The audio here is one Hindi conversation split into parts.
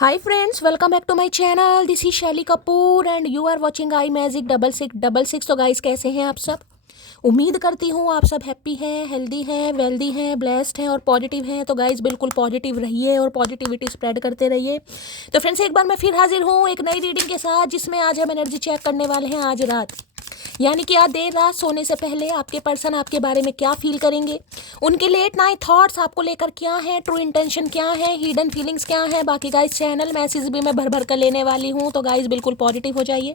Hi friends, welcome back to my channel. This is शैली Kapoor and you are watching I magic 6666। तो गाइस कैसे हैं आप सब? उम्मीद करती हूँ आप सब हैप्पी हैं, हेल्दी हैं, वेल्दी हैं, ब्लेस्ड हैं और पॉजिटिव हैं। तो गाइस बिल्कुल पॉजिटिव रहिए और पॉजिटिविटी स्प्रेड करते रहिए। तो फ्रेंड्स एक बार मैं फिर हाजिर हूँ एक नई रीडिंग के साथ, जिसमें आज हम एनर्जी चेक करने वाले हैं आज रात, यानी कि आज देर रात सोने से पहले आपके पर्सन आपके बारे में क्या फील करेंगे, उनके लेट नाइट थॉट्स आपको लेकर क्या है, ट्रू इंटेंशन क्या है, हिडन फीलिंग्स क्या है। बाकी गाइस चैनल मैसेज भी मैं भर भर कर लेने वाली हूँ, तो गाइस बिल्कुल पॉजिटिव हो जाइए।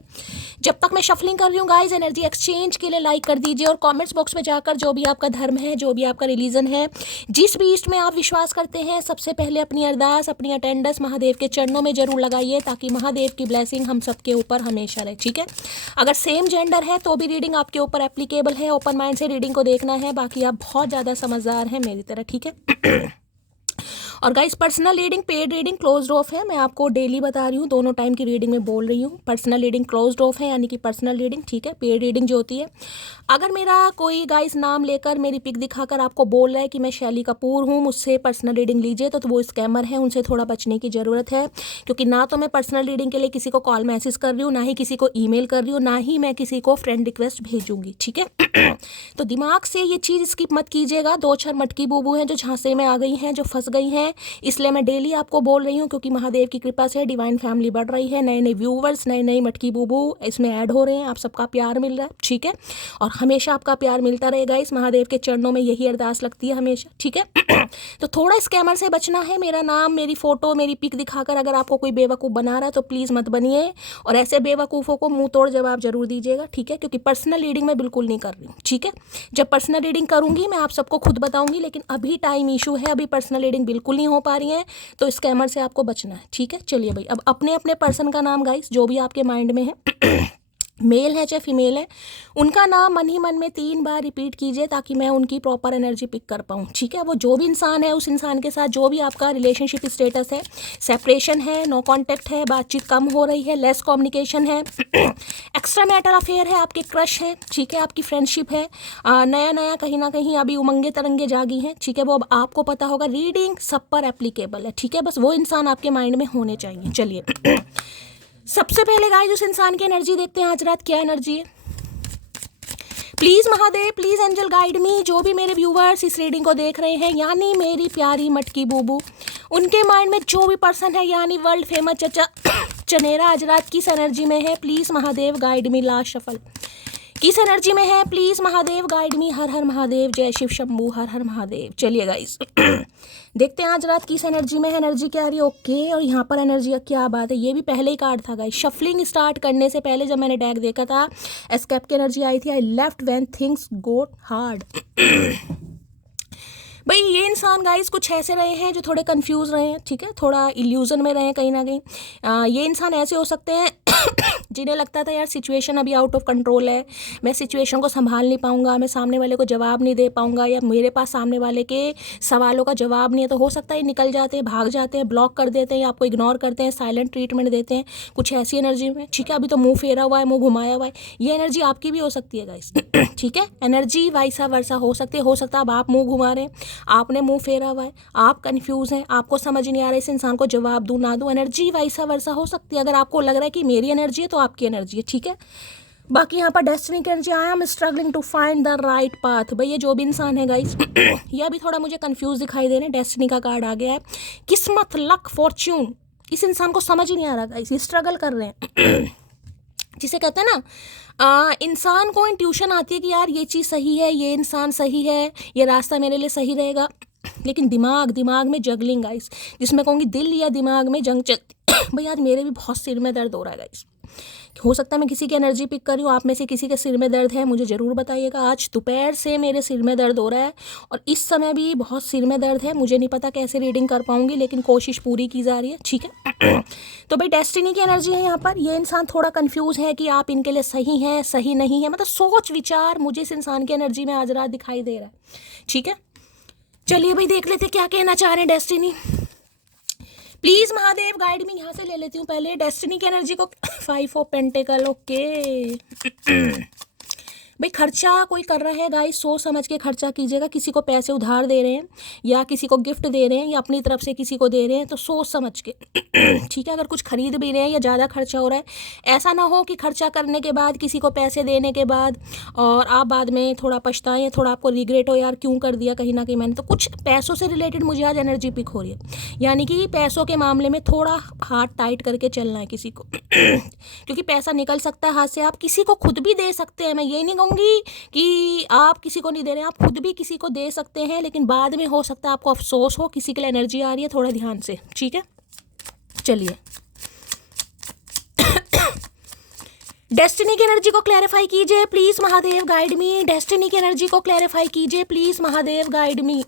जब तक मैं शफलिंग कर रही हूँ गाइस, एनर्जी एक्सचेंज के लिए लाइक कर दीजिए और कमेंट्स बॉक्स में जाकर जो भी आपका धर्म है, जो भी आपका रिलीजन है, जिस भी ईस्ट में आप विश्वास करते हैं, सबसे पहले अपनी अरदास, अपनी अटेंडेंस महादेव के चरणों में जरूर लगाइए, ताकि महादेव की ब्लेसिंग हम सबके ऊपर हमेशा रहे। ठीक है, अगर सेम जेंडर है तो भी रीडिंग आपके ऊपर एप्लीकेबल है। ओपन माइंड से रीडिंग को देखना है, बाकी आप बहुत ज़्यादा समझदार हैं मेरी तरह। ठीक है। और guys personal reading, paid reading closed of है। मैं आपको डेली बता रही हूँ, दोनों टाइम की रीडिंग में बोल रही हूँ। पर्सनल रीडिंग क्लोज्ड ऑफ है, यानी कि पर्सनल रीडिंग। ठीक है, पेड रीडिंग जो होती है, अगर मेरा कोई गाइस नाम लेकर मेरी पिक दिखाकर आपको बोल रहा है कि मैं शैली कपूर हूँ, मुझसे पर्सनल रीडिंग लीजिए, तो वो स्कैमर है, उनसे थोड़ा बचने की ज़रूरत है। क्योंकि ना तो मैं पर्सनल रीडिंग के लिए किसी को कॉल मैसेज कर रही हूँ, ना ही किसी को ईमेल कर रही हूँ, ना ही मैं किसी को फ्रेंड रिक्वेस्ट भेजूंगी। ठीक है। तो दिमाग से ये चीज़ स्किप मत कीजिएगा। दो चार मटकी बूबू हैं जो झांसे में आ गई हैं, जो फंस गई हैं, इसलिए मैं डेली आपको बोल रही हूँ। क्योंकि महादेव की कृपा से डिवाइन फैमिली बढ़ रही है, नए नए व्यूवर्स, नए नए मटकी बूबू इसमें ऐड हो रहे हैं, आप सबका प्यार मिल रहा है। ठीक है, और हमेशा आपका प्यार मिलता रहेगा। इस महादेव के चरणों में यही अरदास लगती है हमेशा। ठीक है। तो थोड़ा स्कैमर से बचना है। मेरा नाम, मेरी फोटो, मेरी पिक दिखाकर अगर आपको कोई बेवकूफ़ बना रहा है तो प्लीज़ मत बनिए, और ऐसे बेवकूफ़ों को मुंह तोड़ जवाब जरूर दीजिएगा। ठीक है, क्योंकि पर्सनल रीडिंग मैं बिल्कुल नहीं कर रही हूँ। ठीक है, जब पर्सनल रीडिंग करूंगी मैं आप सबको खुद बताऊंगी, लेकिन अभी टाइम इशू है, अभी पर्सनल रीडिंग बिल्कुल नहीं हो पा रही है, तो स्कैमर से आपको बचना है। ठीक है, चलिए भाई, अब अपने अपने पर्सन का नाम गाइस जो भी आपके माइंड में है, मेल है चाहे फीमेल है, उनका नाम मन ही मन में 3 बार रिपीट कीजिए, ताकि मैं उनकी प्रॉपर एनर्जी पिक कर पाऊँ। ठीक है, वो जो भी इंसान है, उस इंसान के साथ जो भी आपका रिलेशनशिप स्टेटस है, सेपरेशन है, नो कांटेक्ट है, बातचीत कम हो रही है, लेस कम्युनिकेशन है, एक्स्ट्रा मैटर अफेयर है, आपके क्रश है, ठीक है, आपकी फ्रेंडशिप है, नया नया कहीं ना कहीं अभी उमंगे तरंगे जागी हैं। ठीक है, वो अब आपको पता होगा, रीडिंग सब पर एप्लीकेबल है। ठीक है, बस वो इंसान आपके माइंड में होने चाहिए। चलिए सबसे पहले गाइस उस इंसान की एनर्जी देखते हैं आज रात क्या एनर्जी है। Please Mahadev, please angel guide me. जो भी मेरे व्यूवर्स इस रीडिंग को देख रहे हैं, यानी मेरी प्यारी मटकी बूबू, उनके माइंड में जो भी पर्सन है, यानी वर्ल्ड फेमस चचा चनेरा, आज रात किस एनर्जी में है, please Mahadev guide me. Last shuffle किस एनर्जी में है, प्लीज़ महादेव गाइड मी। हर हर महादेव, जय शिव शंभू, हर हर महादेव। चलिए गाइस देखते हैं आज रात किस एनर्जी में है, एनर्जी क्या आ रही है। ओके, और यहाँ पर एनर्जी क्या बात है, ये भी पहले ही कार्ड था गाइस। शफलिंग स्टार्ट करने से पहले जब मैंने डेक देखा था, एस्केप की एनर्जी आई थी, I left when things got hard. भाई ये इंसान गाइस कुछ ऐसे रहे हैं जो थोड़े कंफ्यूज रहे हैं। ठीक है, थोड़ा इल्यूजन में रहे हैं कहीं ना कहीं। ये इंसान ऐसे हो सकते हैं जिन्हें लगता था यार सिचुएशन अभी आउट ऑफ कंट्रोल है, मैं सिचुएशन को संभाल नहीं पाऊंगा, मैं सामने वाले को जवाब नहीं दे पाऊंगा, या मेरे पास सामने वाले के सवालों का जवाब नहीं है। तो हो सकता है निकल जाते हैं, भाग जाते हैं, ब्लॉक कर देते हैं, या आपको इग्नोर करते हैं, साइलेंट ट्रीटमेंट देते हैं, कुछ ऐसी एनर्जी में। ठीक है, अभी तो मुंह फेरा हुआ है, मुंह घुमाया हुआ है, ये एनर्जी आपकी भी हो सकती है गाइस। ठीक है, एनर्जी वाइसा वर्सा हो सकती है। हो सकता है अब आप मुंह घुमा रहे हैं, आपने मुंह फेरा हुआ है, आप कंफ्यूज हैं, आपको समझ नहीं आ रहा है इस इंसान को जवाब दूं ना दूं। एनर्जी वाइसा वर्सा हो सकती है। अगर आपको लग रहा है कि मेरी एनर्जी है तो आपकी एनर्जी है। ठीक है, बाकी यहाँ पर डेस्टिनी की energy, I am struggling to find the right path. भाई ये जो भी इंसान है गाइस, ये अभी थोड़ा मुझे कंफ्यूज दिखाई दे रहे हैं। डेस्टिनी का कार्ड आ गया है, किस्मत, लक, फॉर्च्यून। इस इंसान को समझ ही नहीं आ रहा गाइस, ये स्ट्रगल कर रहे हैं। जिसे कहते हैं ना, इंसान को इंट्यूशन आती है कि यार ये चीज़ सही है, ये इंसान सही है, ये रास्ता मेरे लिए सही रहेगा, लेकिन दिमाग में जगलिंग गाइस, जिसमें कहूँगी दिल या दिमाग में जंग चलती। भाई आज मेरे भी बहुत सिर में दर्द हो रहा है गाइस। हो सकता है मैं किसी की एनर्जी पिक कर रही हूँ, आप में से किसी के सिर में दर्द है, मुझे ज़रूर बताइएगा। आज दोपहर से मेरे सिर में दर्द हो रहा है, और इस समय भी बहुत सिर में दर्द है। मुझे नहीं पता कैसे रीडिंग कर पाऊंगी, लेकिन कोशिश पूरी की जा रही है। ठीक है, तो भाई डेस्टिनी की एनर्जी है यहाँ पर। ये इंसान थोड़ा कंफ्यूज है कि आप इनके लिए सही हैं, सही नहीं है, मतलब सोच विचार मुझे इस इंसान की एनर्जी में आज रात दिखाई दे रहा है। ठीक है, चलिए भाई देख लेते क्या कहना चाह रहे हैं डेस्टिनी। प्लीज महादेव गाइड मी। यहाँ से ले लेती हूँ पहले डेस्टिनी की एनर्जी को। 5 ऑफ पेंटिकल। ओके भाई खर्चा कोई कर रहा है गाइस, सोच समझ के खर्चा कीजिएगा। किसी को पैसे उधार दे रहे हैं या किसी को गिफ्ट दे रहे हैं या अपनी तरफ से किसी को दे रहे हैं तो सोच समझ के ठीक है। अगर कुछ खरीद भी रहे हैं या ज़्यादा खर्चा हो रहा है, ऐसा ना हो कि खर्चा करने के बाद, किसी को पैसे देने के बाद और आप बाद में थोड़ा पछताएं, थोड़ा आपको रिग्रेट हो यार क्यों कर दिया, कहीं ना कहीं मैंने। तो कुछ पैसों से रिलेटेड मुझे आज एनर्जी पिक हो रही है, यानी कि पैसों के मामले में थोड़ा हाथ टाइट करके चलना है किसी को क्योंकि पैसा निकल सकता है हाथ से। आप किसी को खुद भी दे सकते हैं, मैं ये नहीं कहूँगी कि आप किसी को नहीं दे रहे हैं, आप खुद भी किसी को दे सकते हैं, लेकिन बाद में हो सकता है आपको अफसोस हो। किसी के लिए एनर्जी आ रही है, थोड़ा ध्यान से, ठीक है। चलिए डेस्टिनी की एनर्जी को क्लैरिफाई कीजिए please Mahadev guide me. Destiny की एनर्जी को क्लैरिफाई कीजिए please Mahadev guide me.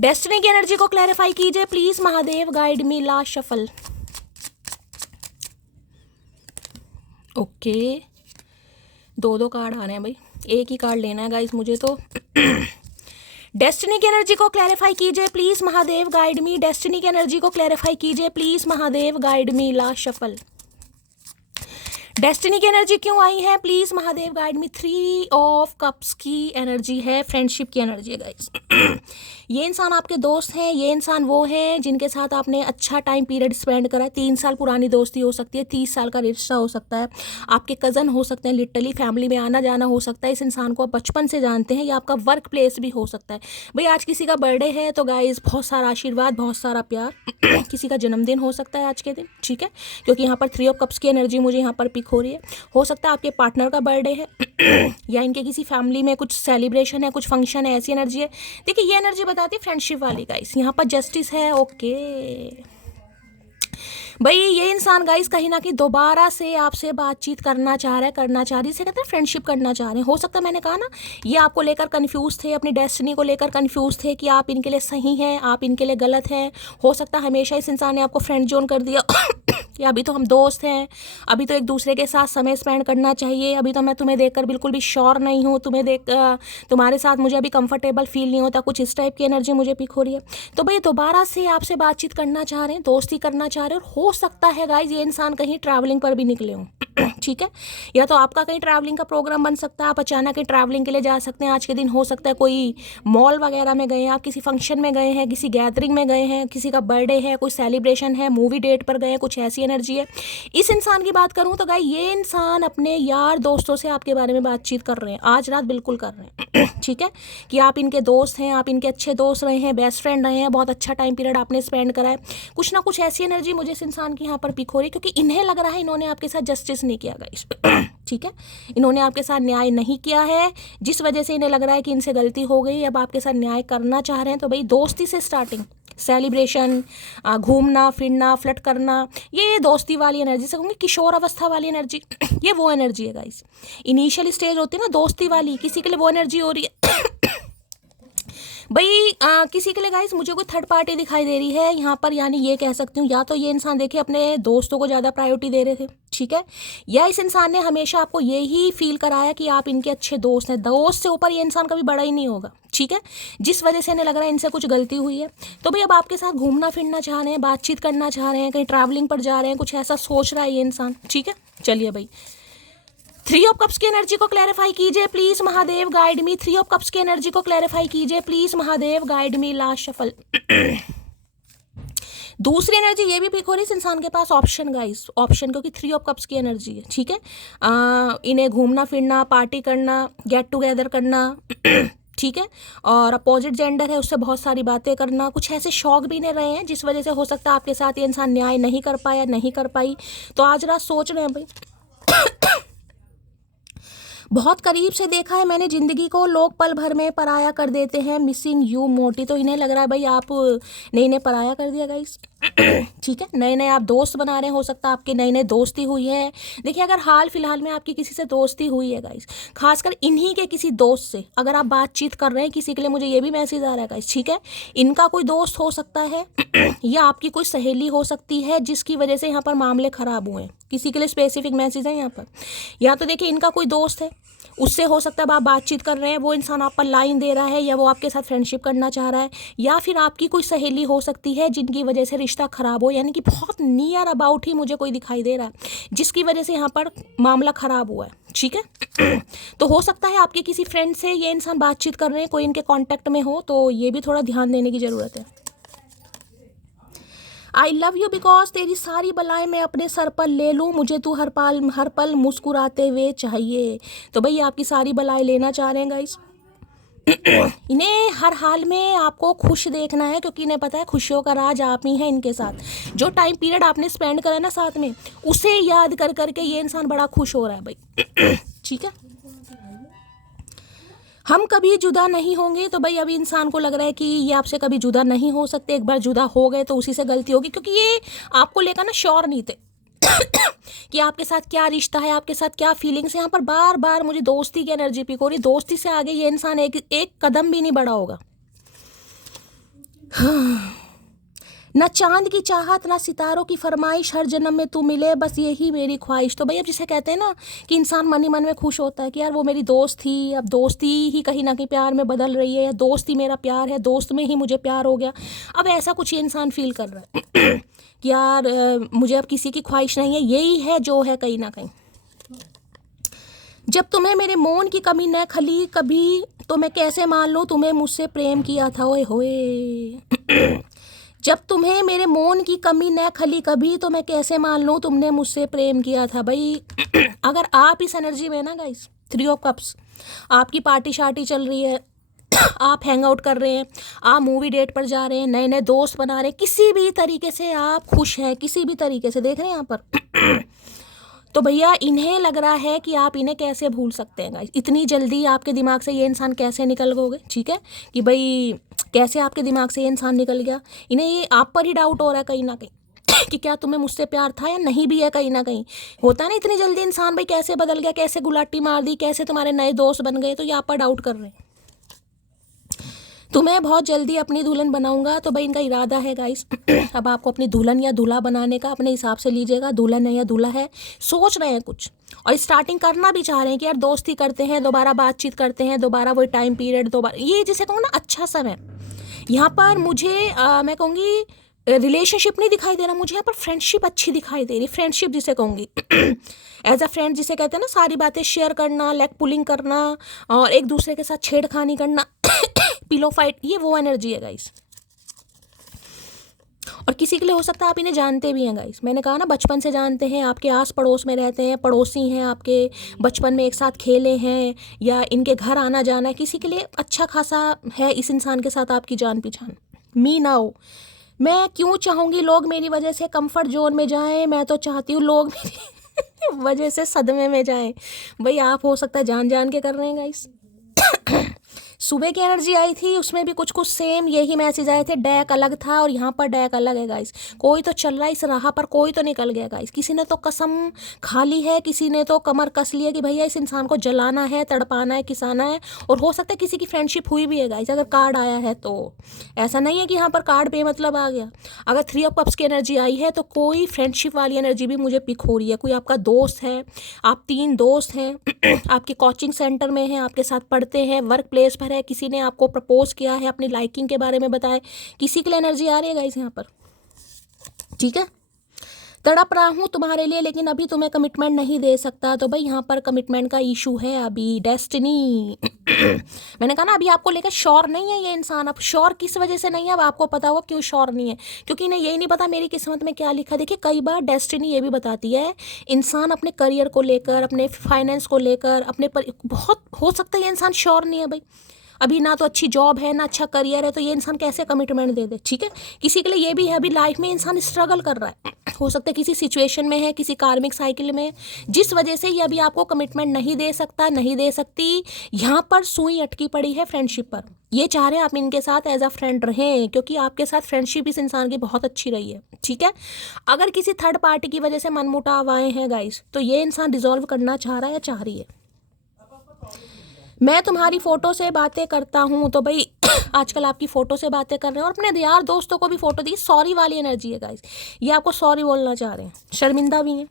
Destiny की एनर्जी को क्लैरिफाई कीजिए please Mahadev guide me. Last shuffle. Okay, दो कार्ड आ रहे हैं भाई, एक ही कार्ड लेना है गाइस मुझे तो। डेस्टिनी की एनर्जी को क्लैरिफाई कीजिए please Mahadev guide me. Destiny की एनर्जी को क्लैरिफाई कीजिए please Mahadev guide me. Last shuffle. Destiny की एनर्जी क्यों आई है please Mahadev guide me. 3 of cups की एनर्जी है, फ्रेंडशिप की एनर्जी है गाइस। ये इंसान आपके दोस्त हैं, ये इंसान वो हैं जिनके साथ आपने अच्छा टाइम पीरियड स्पेंड करा है। 3 साल पुरानी दोस्ती हो सकती है, 30 साल का रिश्ता हो सकता है, आपके कज़न हो सकते हैं, लिटरली फैमिली में आना जाना हो सकता है। इस इंसान को आप बचपन से जानते हैं, या आपका वर्क प्लेस भी हो सकता है। भाई आज किसी का बर्थडे है तो गाइस बहुत सारा आशीर्वाद, बहुत सारा प्यार। किसी का जन्मदिन हो सकता है आज के दिन, ठीक है, क्योंकि यहाँ पर 3 ऑफ कप्स की एनर्जी मुझे यहाँ पर पिक हो रही है। हो सकता है आपके पार्टनर का बर्थडे है या इनके किसी फैमिली में कुछ सेलिब्रेशन है, कुछ फंक्शन है, ऐसी एनर्जी है। देखिए ये एनर्जी बताती है फ्रेंडशिप वाली गाइस। यहाँ पर जस्टिस है। ओके भाई ये इंसान गाइस कहीं ना कहीं दोबारा से आपसे बातचीत करना चाह रहा है, करना चाह रही है, कहते हैं फ्रेंडशिप करना चाह रहे हैं। हो सकता है मैंने कहा ना, ये आपको लेकर कंफ्यूज थे, अपनी डेस्टिनी को लेकर कंफ्यूज थे कि आप इनके लिए सही हैं, आप इनके लिए गलत हैं। हो सकता है हमेशा इस इंसान ने आपको फ्रेंड जोन कर दिया या अभी तो हम दोस्त हैं, अभी तो एक दूसरे के साथ समय स्पेंड करना चाहिए, अभी तो मैं तुम्हें देखकर बिल्कुल भी श्योर नहीं हूँ, तुम्हारे साथ मुझे अभी कंफर्टेबल फील नहीं होता। कुछ इस टाइप की एनर्जी मुझे पिक हो रही है। तो भाई दोबारा से आपसे बातचीत करना चाह रहे हैं, दोस्ती करना चाह रहे हैं। और हो सकता है गाइज ये इंसान कहीं ट्रैवलिंग पर भी निकले हों ठीक है, या तो आपका कहीं ट्रैवलिंग का प्रोग्राम बन सकता है, आप अचानक कहीं ट्रैवलिंग के लिए जा सकते हैं आज के दिन। हो सकता है कोई मॉल वगैरह में गए हैं, आप किसी फंक्शन में गए हैं, किसी गैदरिंग में गए हैं, किसी का बर्थडे है, कोई सेलिब्रेशन है, मूवी डेट पर गए हैं, कुछ ऐसी एनर्जी है। इस इंसान की बात करूं तो गाइस ये इंसान अपने यार दोस्तों से आपके बारे में बातचीत कर रहे हैं, आज रात बिल्कुल कर रहे हैं ठीक है, कि आप इनके दोस्त हैं, आप इनके अच्छे दोस्त रहे हैं, बेस्ट फ्रेंड रहे हैं, बहुत अच्छा टाइम पीरियड आपने स्पेंड करा है। कुछ ना कुछ ऐसी एनर्जी मुझे इस इंसान की यहाँ पर पिक हो रही है, क्योंकि इन्हें लग रहा है इन्होंने आपके साथ जस्टिस नहीं किया गाइस ठीक है, इन्होंने आपके साथ न्याय नहीं किया है, जिस वजह से इन्हें लग रहा है कि इनसे गलती हो गई, अब आपके साथ न्याय करना चाह रहे हैं। तो भाई दोस्ती से स्टार्टिंग, सेलिब्रेशन, घूमना फिरना, फ्लर्ट करना, ये दोस्ती वाली एनर्जी से कहूँगी, किशोर अवस्था वाली एनर्जी ये वो एनर्जी है गाइस। इनिशियल स्टेज होती है ना दोस्ती वाली, किसी के लिए वो एनर्जी हो रही है भाई किसी के लिए गाइस मुझे कोई थर्ड पार्टी दिखाई दे रही है यहाँ पर, यानी ये कह सकती हूँ या तो ये इंसान देखिए अपने दोस्तों को ज़्यादा प्रायोरिटी दे रहे थे, ठीक है, या इस इंसान ने हमेशा आपको यही फील कराया कि आप इनके अच्छे दोस्त हैं। दोस्त से ऊपर ये इंसान कभी बड़ा ही नहीं होगा, ठीक है, जिस वजह से इन्हें लग रहा है इनसे कुछ गलती हुई है। तो भाई अब आपके साथ घूमना फिरना चाह रहे हैं, बातचीत करना चाह रहे हैं, कहीं ट्रैवलिंग पर जा रहे हैं, कुछ ऐसा सोच रहा है ये इंसान, ठीक है। चलिए भाई 3 ऑफ कप्स की एनर्जी को क्लैरिफाई कीजिए please Mahadev guide me. 3 of cups की एनर्जी को क्लैरिफाई कीजिए please Mahadev guide me. Last shuffle दूसरी एनर्जी ये भी पिक हो रही है इस इंसान के पास ऑप्शन गाइस, ऑप्शन, क्योंकि 3 ऑफ कप्स की एनर्जी है, ठीक है। इन्हें घूमना फिरना, पार्टी करना, गेट टुगेदर करना ठीक है, और अपोजिट जेंडर है उससे बहुत सारी बातें करना, कुछ ऐसे शौक भी नहीं रहे हैं जिस वजह से हो सकता है आपके साथ ये इंसान न्याय नहीं कर पाया, नहीं कर पाई। तो आज रात सोच रहे हैं भाई बहुत करीब से देखा है मैंने ज़िंदगी को, लोग पल भर में पराया कर देते हैं, मिसिंग यू मोटी। तो इन्हें लग रहा है भाई आप नई ने पराया कर दिया गाइस ठीक है, नए नए आप दोस्त बना रहे हैं, हो सकता है आपकी नई नई दोस्ती हुई है। देखिए अगर हाल फिलहाल में आपकी किसी से दोस्ती हुई है गाइस, खासकर इन्हीं के किसी दोस्त से अगर आप बातचीत कर रहे हैं किसी के लिए, मुझे ये भी मैसेज आ रहा है गाइस, ठीक है, इनका कोई दोस्त हो सकता है या आपकी कोई सहेली हो सकती है जिसकी वजह से यहाँ पर मामले ख़राब हुए हैं। किसी के लिए स्पेसिफिक मैसेज है यहाँ पर, या तो देखिए इनका कोई दोस्त है, उससे हो सकता है आप बातचीत कर रहे हैं, वो इंसान आप पर लाइन दे रहा है, या वो आपके साथ फ्रेंडशिप करना चाह रहा है, या फिर आपकी कोई सहेली हो सकती है जिनकी वजह से रिश्ता ख़राब हो, यानी कि बहुत नियर अबाउट ही मुझे कोई दिखाई दे रहा है जिसकी वजह से यहाँ पर मामला ख़राब हुआ है, ठीक है। तो हो सकता है आपके किसी फ्रेंड से ये इंसान बातचीत कर रहे हैं, कोई इनके कांटेक्ट में हो, तो ये भी थोड़ा ध्यान देने की ज़रूरत है। आई लव यू बिकॉज तेरी सारी बलाएं मैं अपने सर पर ले लूँ, मुझे तू हर पल मुस्कुराते हुए चाहिए। तो भाई आपकी सारी बलाएं लेना चाह रहे हैं गाइस। इन्हें हर हाल में आपको खुश देखना है, क्योंकि इन्हें पता है खुशियों का राज आप ही हैं इनके साथ। जो टाइम पीरियड आपने स्पेंड करा ना साथ में, उसे याद कर करके ये इंसान बड़ा खुश हो रहा है भाई। ठीक है, हम कभी जुदा नहीं होंगे। तो भाई अभी इंसान को लग रहा है कि ये आपसे कभी जुदा नहीं हो सकते। एक बार जुदा हो गए तो उसी से गलती होगी, क्योंकि ये आपको लेकर ना श्योर नहीं थे कि आपके साथ क्या रिश्ता है, आपके साथ क्या फीलिंग्स है। यहाँ पर बार बार मुझे दोस्ती की एनर्जी पिक हो रही। दोस्ती से आगे ये इंसान एक कदम भी नहीं बढ़ा होगा। न चांद की चाहत ना सितारों की फरमाइश, हर जन्म में तू मिले बस यही मेरी ख्वाहिश। तो भाई अब जिसे कहते हैं ना कि इंसान मन ही मन में खुश होता है कि यार वो मेरी दोस्त थी, अब दोस्ती ही कहीं ना कहीं प्यार में बदल रही है, या दोस्त ही मेरा प्यार है, दोस्त में ही मुझे प्यार हो गया। अब ऐसा कुछ ये इंसान फील कर रहा है कि यार मुझे अब किसी की ख्वाहिश नहीं है, यही है जो है कहीं ना कहीं। जब तुम्हें मेरे मौन की कमी न खली कभी, तो मैं कैसे मान लूँ तुम्हें मुझसे प्रेम किया था। ओए होए जब तुम्हें मेरे मौन की कमी न खली कभी, तो मैं कैसे मान लूँ तुमने मुझसे प्रेम किया था। भाई अगर आप इस एनर्जी में ना गाइस, 3 ऑफ कप्स, आपकी पार्टी शार्टी चल रही है, आप हैंग आउट कर रहे हैं, आप मूवी डेट पर जा रहे हैं, नए नए दोस्त बना रहे हैं, किसी भी तरीके से आप खुश हैं, किसी भी तरीके से देख रहे हैं यहाँ पर तो भैया इन्हें लग रहा है कि आप इन्हें कैसे भूल सकते हैं गाइस। इतनी जल्दी आपके दिमाग से ये इंसान कैसे निकल गए, ठीक है, कि भाई कैसे आपके दिमाग से ये इंसान निकल गया। इन्हें ये आप पर ही डाउट हो रहा है कहीं ना कहीं कि क्या तुम्हें मुझसे प्यार था या नहीं भी है। कहीं ना कहीं होता है ना, इतनी जल्दी इंसान भाई कैसे बदल गया, कैसे गुलाटी मार दी, कैसे तुम्हारे नए दोस्त बन गए, तो ये आप पर डाउट कर रहे हैं। तुम्हें बहुत जल्दी अपनी दुल्हन बनाऊंगा। तो भाई इनका इरादा है गाइस अब आपको अपनी दुल्हन या दूल्हा बनाने का अपने हिसाब से लीजिएगा। दुल्हन है या दूल्हा है, सोच रहे हैं कुछ, और स्टार्टिंग करना भी चाह रहे हैं कि यार दोस्ती करते हैं, दोबारा बातचीत करते हैं, दोबारा वही टाइम पीरियड, दोबारा ये जिसे कहूँ ना अच्छा समय। यहाँ पर मुझे मैं कहूँगी रिलेशनशिप नहीं दिखाई दे रहा, मुझे यहाँ पर फ्रेंडशिप अच्छी दिखाई दे रही। फ्रेंडशिप जिसे कहूँगी एज अ फ्रेंड, जिसे कहते हैं ना सारी बातें शेयर करना, लेग पुलिंग करना, और एक दूसरे के साथ छेड़खानी करना पिलो फाइट, ये वो एनर्जी है गाइस। और किसी के लिए हो सकता है आप इन्हें जानते भी हैं गाइस। मैंने कहा ना बचपन से जानते हैं, आपके आस पड़ोस में रहते हैं, पड़ोसी हैं आपके, बचपन में एक साथ खेले हैं, या इनके घर आना जाना है। किसी के लिए अच्छा खासा है इस इंसान के साथ आपकी जान पहचान। मी नाउ, मैं क्यों चाहूँगी लोग मेरी वजह से कंफर्ट जोन में जाएं, मैं तो चाहती हूँ लोग मेरी वजह से सदमे में जाएं। भाई आप हो सकता है जान जान के कर रहे हैं गाइस। सुबह की एनर्जी आई थी, उसमें भी कुछ कुछ सेम यही मैसेज आए थे। डैक अलग था और यहाँ पर डैक अलग है गाइस। कोई तो चल रहा है इस राह पर, कोई तो निकल गया गाइस। किसी ने तो कसम खा ली है, किसी ने तो कमर कस ली है कि भैया इस इंसान को जलाना है, तड़पाना है, किसाना है। और हो सकता है किसी की फ्रेंडशिप हुई भी है गाइस, अगर कार्ड आया है तो। ऐसा नहीं है कि यहाँ पर कार्ड पे मतलब आ गया। अगर 3 ऑफ कप्स की एनर्जी आई है तो कोई फ्रेंडशिप वाली एनर्जी भी मुझे पिक हो रही है। कोई आपका दोस्त है, आप 3 दोस्त हैं आपके कोचिंग सेंटर में हैं, आपके साथ पढ़ते हैं, वर्क प्लेस पर है, किसी ने आपको प्रपोज किया है, अपनी लाइकिंग के बारे में बताए, किसी के लिए एनर्जी आ रही है गाइस यहाँ पर, ठीक है। तड़प रहा हूँ तुम्हारे लिए लेकिन अभी तुम्हें कमिटमेंट नहीं दे सकता। तो भाई यहाँ पर कमिटमेंट का इशू है अभी। डेस्टिनी मैंने कहा ना अभी आपको लेकर श्योर नहीं है ये इंसान। अब श्योर किस वजह से नहीं है, अब आपको पता होगा क्यों श्योर नहीं है, क्योंकि इन्हें यही नहीं पता मेरी किस्मत में क्या लिखा। देखिए कई बार डेस्टिनी ये भी बताती है, इंसान अपने करियर को लेकर, अपने फाइनेंस को लेकर, अपने पर बहुत हो सकता है ये इंसान श्योर नहीं है भाई। अभी ना तो अच्छी जॉब है, ना अच्छा करियर है, तो ये इंसान कैसे कमिटमेंट दे दे, ठीक है। किसी के लिए ये भी है अभी लाइफ में इंसान स्ट्रगल कर रहा है, हो सकता है किसी सिचुएशन में है, किसी कार्मिक साइकिल में, जिस वजह से ये अभी आपको कमिटमेंट नहीं दे सकता, नहीं दे सकती। यहाँ पर सुई अटकी पड़ी है फ्रेंडशिप पर। ये चाह रहे हैं आप इनके साथ एज अ फ्रेंड रहें, क्योंकि आपके साथ फ्रेंडशिप इस इंसान की बहुत अच्छी रही है, ठीक है। अगर किसी थर्ड पार्टी की वजह से मनमुटाव आए हैं गाइस, तो ये इंसान डिजोल्व करना चाह रहा है या चाह रही है। मैं तुम्हारी फ़ोटो से बातें करता हूँ। तो भाई आजकल आपकी फ़ोटो से बातें कर रहे हैं, और अपने यार दोस्तों को भी फ़ोटो दी। सॉरी वाली एनर्जी है गाइस, ये आपको सॉरी बोलना चाह रहे हैं, शर्मिंदा भी हैं।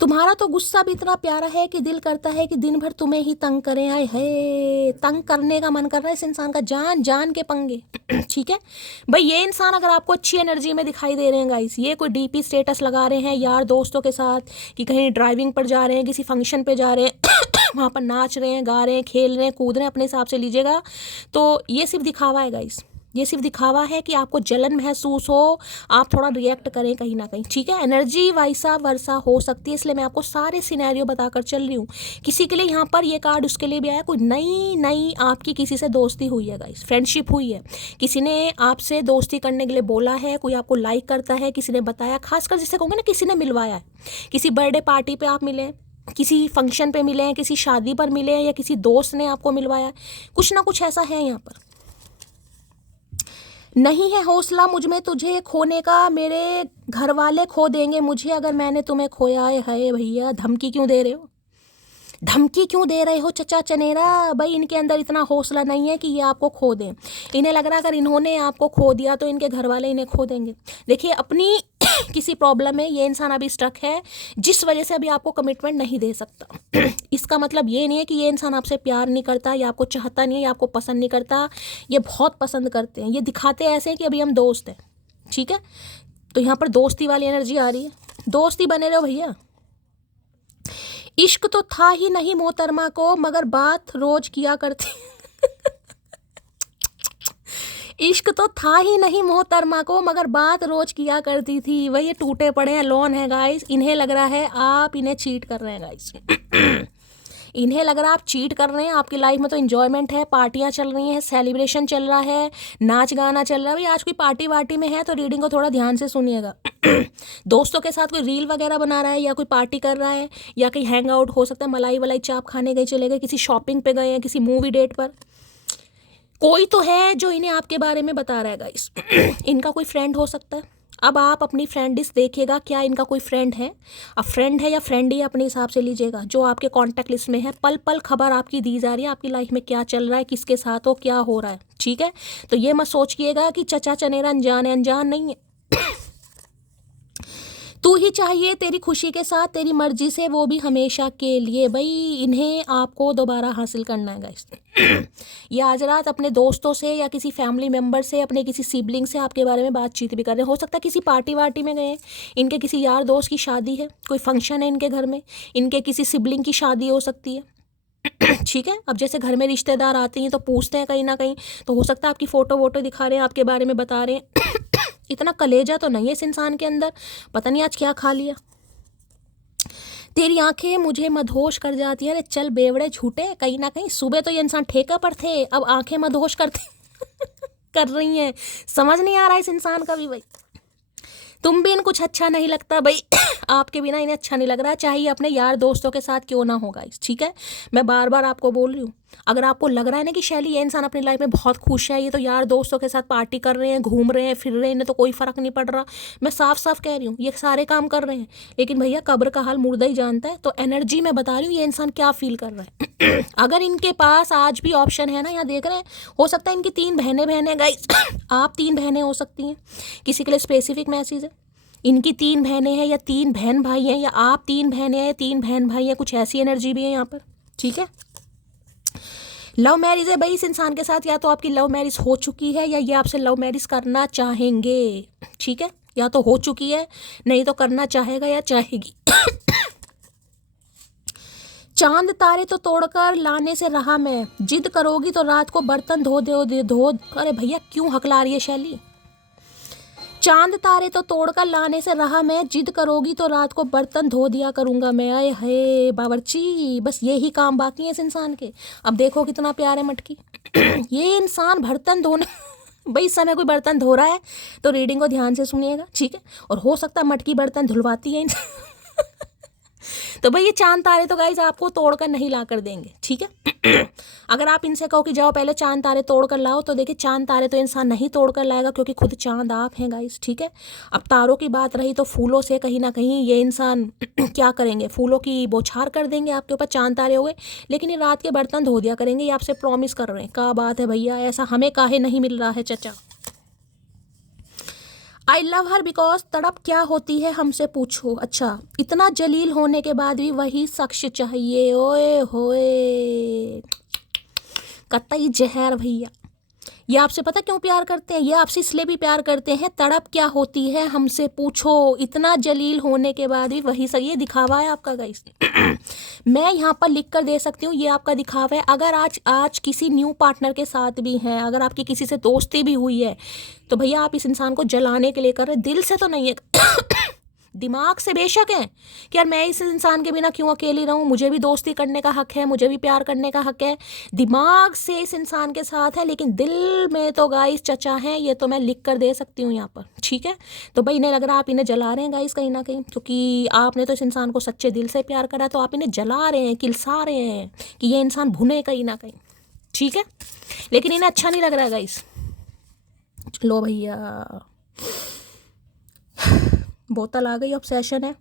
तुम्हारा तो गुस्सा भी इतना प्यारा है कि दिल करता है कि दिन भर तुम्हें ही तंग करें। आए है, तंग करने का मन कर रहा है इस इंसान का, जान जान के पंगे। ठीक है भाई, ये इंसान अगर आपको अच्छी एनर्जी में दिखाई दे रहे हैं गाइस, ये कोई डीपी स्टेटस लगा रहे हैं यार दोस्तों के साथ, कि कहीं ड्राइविंग पर जा रहे हैं, किसी फंक्शन पे जा रहे हैं, वहाँ पर नाच रहे हैं, गा रहे हैं, खेल रहे हैं, कूद रहे हैं, अपने हिसाब से लीजिएगा, तो ये सिर्फ दिखावा है गाइस। ये सिर्फ दिखावा है कि आपको जलन महसूस हो, आप थोड़ा रिएक्ट करें कहीं ना कहीं। ठीक है, एनर्जी वैसा वर्षा हो सकती है, इसलिए मैं आपको सारे सिनेरियो बताकर चल रही हूँ। किसी के लिए यहाँ पर ये कार्ड उसके लिए भी आया, कोई नई नई आपकी किसी से दोस्ती हुई है गाइस, फ्रेंडशिप हुई है, किसी ने आपसे दोस्ती करने के लिए बोला है, कोई आपको लाइक करता है, किसी ने बताया, खासकर जिसे कहूँगे ना किसी ने मिलवाया है, किसी बर्थडे पार्टी पर आप मिले, किसी फंक्शन पे मिले हैं, किसी शादी पर मिले हैं, या किसी दोस्त ने आपको मिलवाया, कुछ ना कुछ ऐसा है यहाँ पर। नहीं है हौसला मुझ में तुझे खोने का, मेरे घर वाले खो देंगे मुझे अगर मैंने तुम्हें खोया है। भैया धमकी क्यों दे रहे हो, धमकी क्यों दे रहे हो चचा चनेरा? भाई इनके अंदर इतना हौसला नहीं है कि ये आपको खो दें। इन्हें लग रहा है अगर इन्होंने आपको खो दिया तो इनके घर वाले इन्हें खो देंगे। देखिए अपनी किसी प्रॉब्लम में ये इंसान अभी स्टक है, जिस वजह से अभी आपको कमिटमेंट नहीं दे सकता। इसका मतलब ये नहीं है कि ये इंसान आपसे प्यार नहीं करता, या आपको चाहता नहीं है, या आपको पसंद नहीं करता। ये बहुत पसंद करते हैं, ये दिखाते ऐसे हैं कि अभी हम दोस्त हैं। ठीक है, तो यहाँ पर दोस्ती वाली एनर्जी आ रही है, दोस्ती बने रहो भैया। इश्क तो था ही नहीं मोहतरमा को, मगर बात रोज किया करती। इश्क तो था ही नहीं मोहतरमा को, मगर बात रोज किया करती थी। वही ये टूटे पड़े हैं, लोन है गाइस। इन्हें लग रहा है आप इन्हें चीट कर रहे हैं गाइस। इन्हें लग रहा है आप चीट कर रहे हैं। आपकी लाइफ में तो एंजॉयमेंट है, पार्टियां चल रही हैं, सेलिब्रेशन चल रहा है, नाच गाना चल रहा है। भाई आज कोई पार्टी वार्टी में है तो रीडिंग को थोड़ा ध्यान से सुनिएगा। दोस्तों के साथ कोई रील वगैरह बना रहा है, या कोई पार्टी कर रहा है, या कहीं हैंग आउट हो सकता है, मलाई वलाई चाप खाने गए, चले गए, किसी शॉपिंग पे गए हैं, किसी मूवी डेट पर। कोई तो है जो इन्हें आपके बारे में बता रहा है गाइस। इनका कोई फ्रेंड हो सकता है। अब आप अपनी फ्रेंड लिस्ट देखिएगा, क्या इनका कोई फ्रेंड है? अब फ्रेंड है या फ्रेंड ही अपने हिसाब से लीजिएगा, जो आपके कांटेक्ट लिस्ट में है। पल पल खबर आपकी दी जा रही है, आपकी लाइफ में क्या चल रहा है, किसके साथ हो, क्या हो रहा है। ठीक है, तो ये मत सोचिएगा कि चचा चनेरा अनजान है, अनजान नहीं है। तू ही चाहिए तेरी खुशी के साथ, तेरी मर्जी से, वो भी हमेशा के लिए। भाई इन्हें आपको दोबारा हासिल करना है गाइस। ये आज रात अपने दोस्तों से या किसी फैमिली मेम्बर से, अपने किसी सिबलिंग से आपके बारे में बातचीत भी कर रहे हैं। हो सकता है किसी पार्टी वार्टी में गए, इनके किसी यार दोस्त की शादी है, कोई फंक्शन है इनके घर में, इनके किसी सिबलिंग की शादी हो सकती है। ठीक है, अब जैसे घर में रिश्तेदार आते हैं तो पूछते हैं कहीं ना कहीं, तो हो सकता है आपकी फ़ोटो वोटो दिखा रहे हैं, आपके बारे में बता रहे हैं। इतना कलेजा तो नहीं है इस इंसान के अंदर, पता नहीं आज क्या खा लिया। तेरी आंखें मुझे मदहोश कर जाती है। अरे चल बेवड़े झूठे, कहीं ना कहीं सुबह तो ये इंसान ठेका पर थे, अब आंखें मदहोश करते कर रही हैं। समझ नहीं आ रहा इस इंसान का भी। भाई तुम भी इन कुछ अच्छा नहीं लगता भाई। आपके बिना इन्हें अच्छा नहीं लग रहा, चाहे अपने यार दोस्तों के साथ क्यों ना होगा इस। ठीक है, मैं बार बार आपको बोल रही हूँ, अगर आपको लग रहा है ना कि शैली ये इंसान अपनी लाइफ में बहुत खुश है, ये तो यार दोस्तों के साथ पार्टी कर रहे हैं, घूम रहे हैं, फिर रहे हैं, इन्हें तो कोई फ़र्क नहीं पड़ रहा, मैं साफ साफ कह रही हूँ, ये सारे काम कर रहे हैं, लेकिन भैया कब्र का हाल मुर्दा ही जानता है। तो एनर्जी मैं बता रही हूँ ये इंसान क्या फील कर रहा है। अगर इनके पास आज भी ऑप्शन है ना, यहाँ देख रहे हैं, हो सकता है इनकी 3 बहनें गाइस। आप 3 बहनें हो सकती हैं, किसी के लिए स्पेसिफिक मैसेज है। इनकी 3 बहनें हैं, या 3 बहन भाई हैं, या आप 3 बहनें हैं, 3 बहन भाई हैं, कुछ ऐसी एनर्जी भी है यहाँ पर। ठीक है, लव मैरिज है भाई इस इंसान के साथ, या तो आपकी लव मैरिज हो चुकी है, या ये आपसे लव मैरिज करना चाहेंगे। ठीक है, या तो हो चुकी है, नहीं तो करना चाहेगा या चाहेगी। चांद तारे तो तोड़कर लाने से रहा मैं, जिद करोगी तो रात को बर्तन धो धो। अरे भैया क्यों हकला रही है शैली? चांद तारे तो तोड़कर लाने से रहा मैं, जिद करोगी तो रात को बर्तन धो दिया करूंगा मैं। आए है बावर्ची, बस यही काम बाकी है इस इंसान के। अब देखो कितना प्यार है मटकी। ये इंसान बर्तन धोने भाई इस समय कोई बर्तन धो रहा है तो रीडिंग को ध्यान से सुनिएगा। ठीक है, और हो सकता है मटकी बर्तन धुलवाती है। तो भाई ये चांद तारे तो गाइज आपको तोड़कर नहीं ला कर देंगे। ठीक है, अगर आप इनसे कहो कि जाओ पहले चांद तारे तोड़ कर लाओ, तो देखिए चांद तारे तो इंसान नहीं तोड़ कर लाएगा, क्योंकि खुद चांद आप हैं गाइज। ठीक है, अब तारों की बात रही तो फूलों से कहीं ना कहीं ये इंसान क्या करेंगे, फूलों की बौछार कर देंगे आपके ऊपर, चांद तारे हो गए। लेकिन ये रात के बर्तन धो दिया करेंगे, ये आपसे प्रॉमिस कर रहे हैं। क्या बात है भैया, ऐसा हमें काहे नहीं मिल रहा है चचा। आई लव हर बिकॉज तड़प क्या होती है हमसे पूछो। अच्छा, इतना जलील होने के बाद भी वही शख्स चाहिए। ओए होए, कतई जहर भैया। ये आपसे पता क्यों प्यार करते हैं? ये आपसे इसलिए भी प्यार करते हैं, तड़प क्या होती है हमसे पूछो, इतना जलील होने के बाद भी वही सही। ये दिखावा है आपका गाइस। मैं यहाँ पर लिख कर दे सकती हूँ, ये आपका दिखावा है। अगर आज किसी न्यू पार्टनर के साथ भी हैं, अगर आपकी किसी से दोस्ती भी हुई है, तो भैया आप इस इंसान को जलाने के लिए कर रहे, दिल से तो नहीं है। दिमाग से बेशक है कि यार मैं इस इंसान के बिना क्यों अकेली रहूं, मुझे भी दोस्ती करने का हक है, मुझे भी प्यार करने का हक है। दिमाग से इस इंसान के साथ है, लेकिन दिल में तो गाइस चचा हैं। ये तो मैं लिख कर दे सकती हूँ यहाँ पर, ठीक है। तो भाई इन्हें लग रहा है आप इन्हें जला रहे हैं गाइस कहीं ना कहीं, क्योंकि आपने तो इस इंसान को सच्चे दिल से प्यार करा, तो आप इन्हें जला रहे हैं, किलसा रहे हैं कि ये इंसान भुने कहीं ना कहीं, ठीक है। लेकिन इन्हें अच्छा नहीं लग रहा है गाइस। लो भैया, बोतल आ गई, ऑब्सेशन है,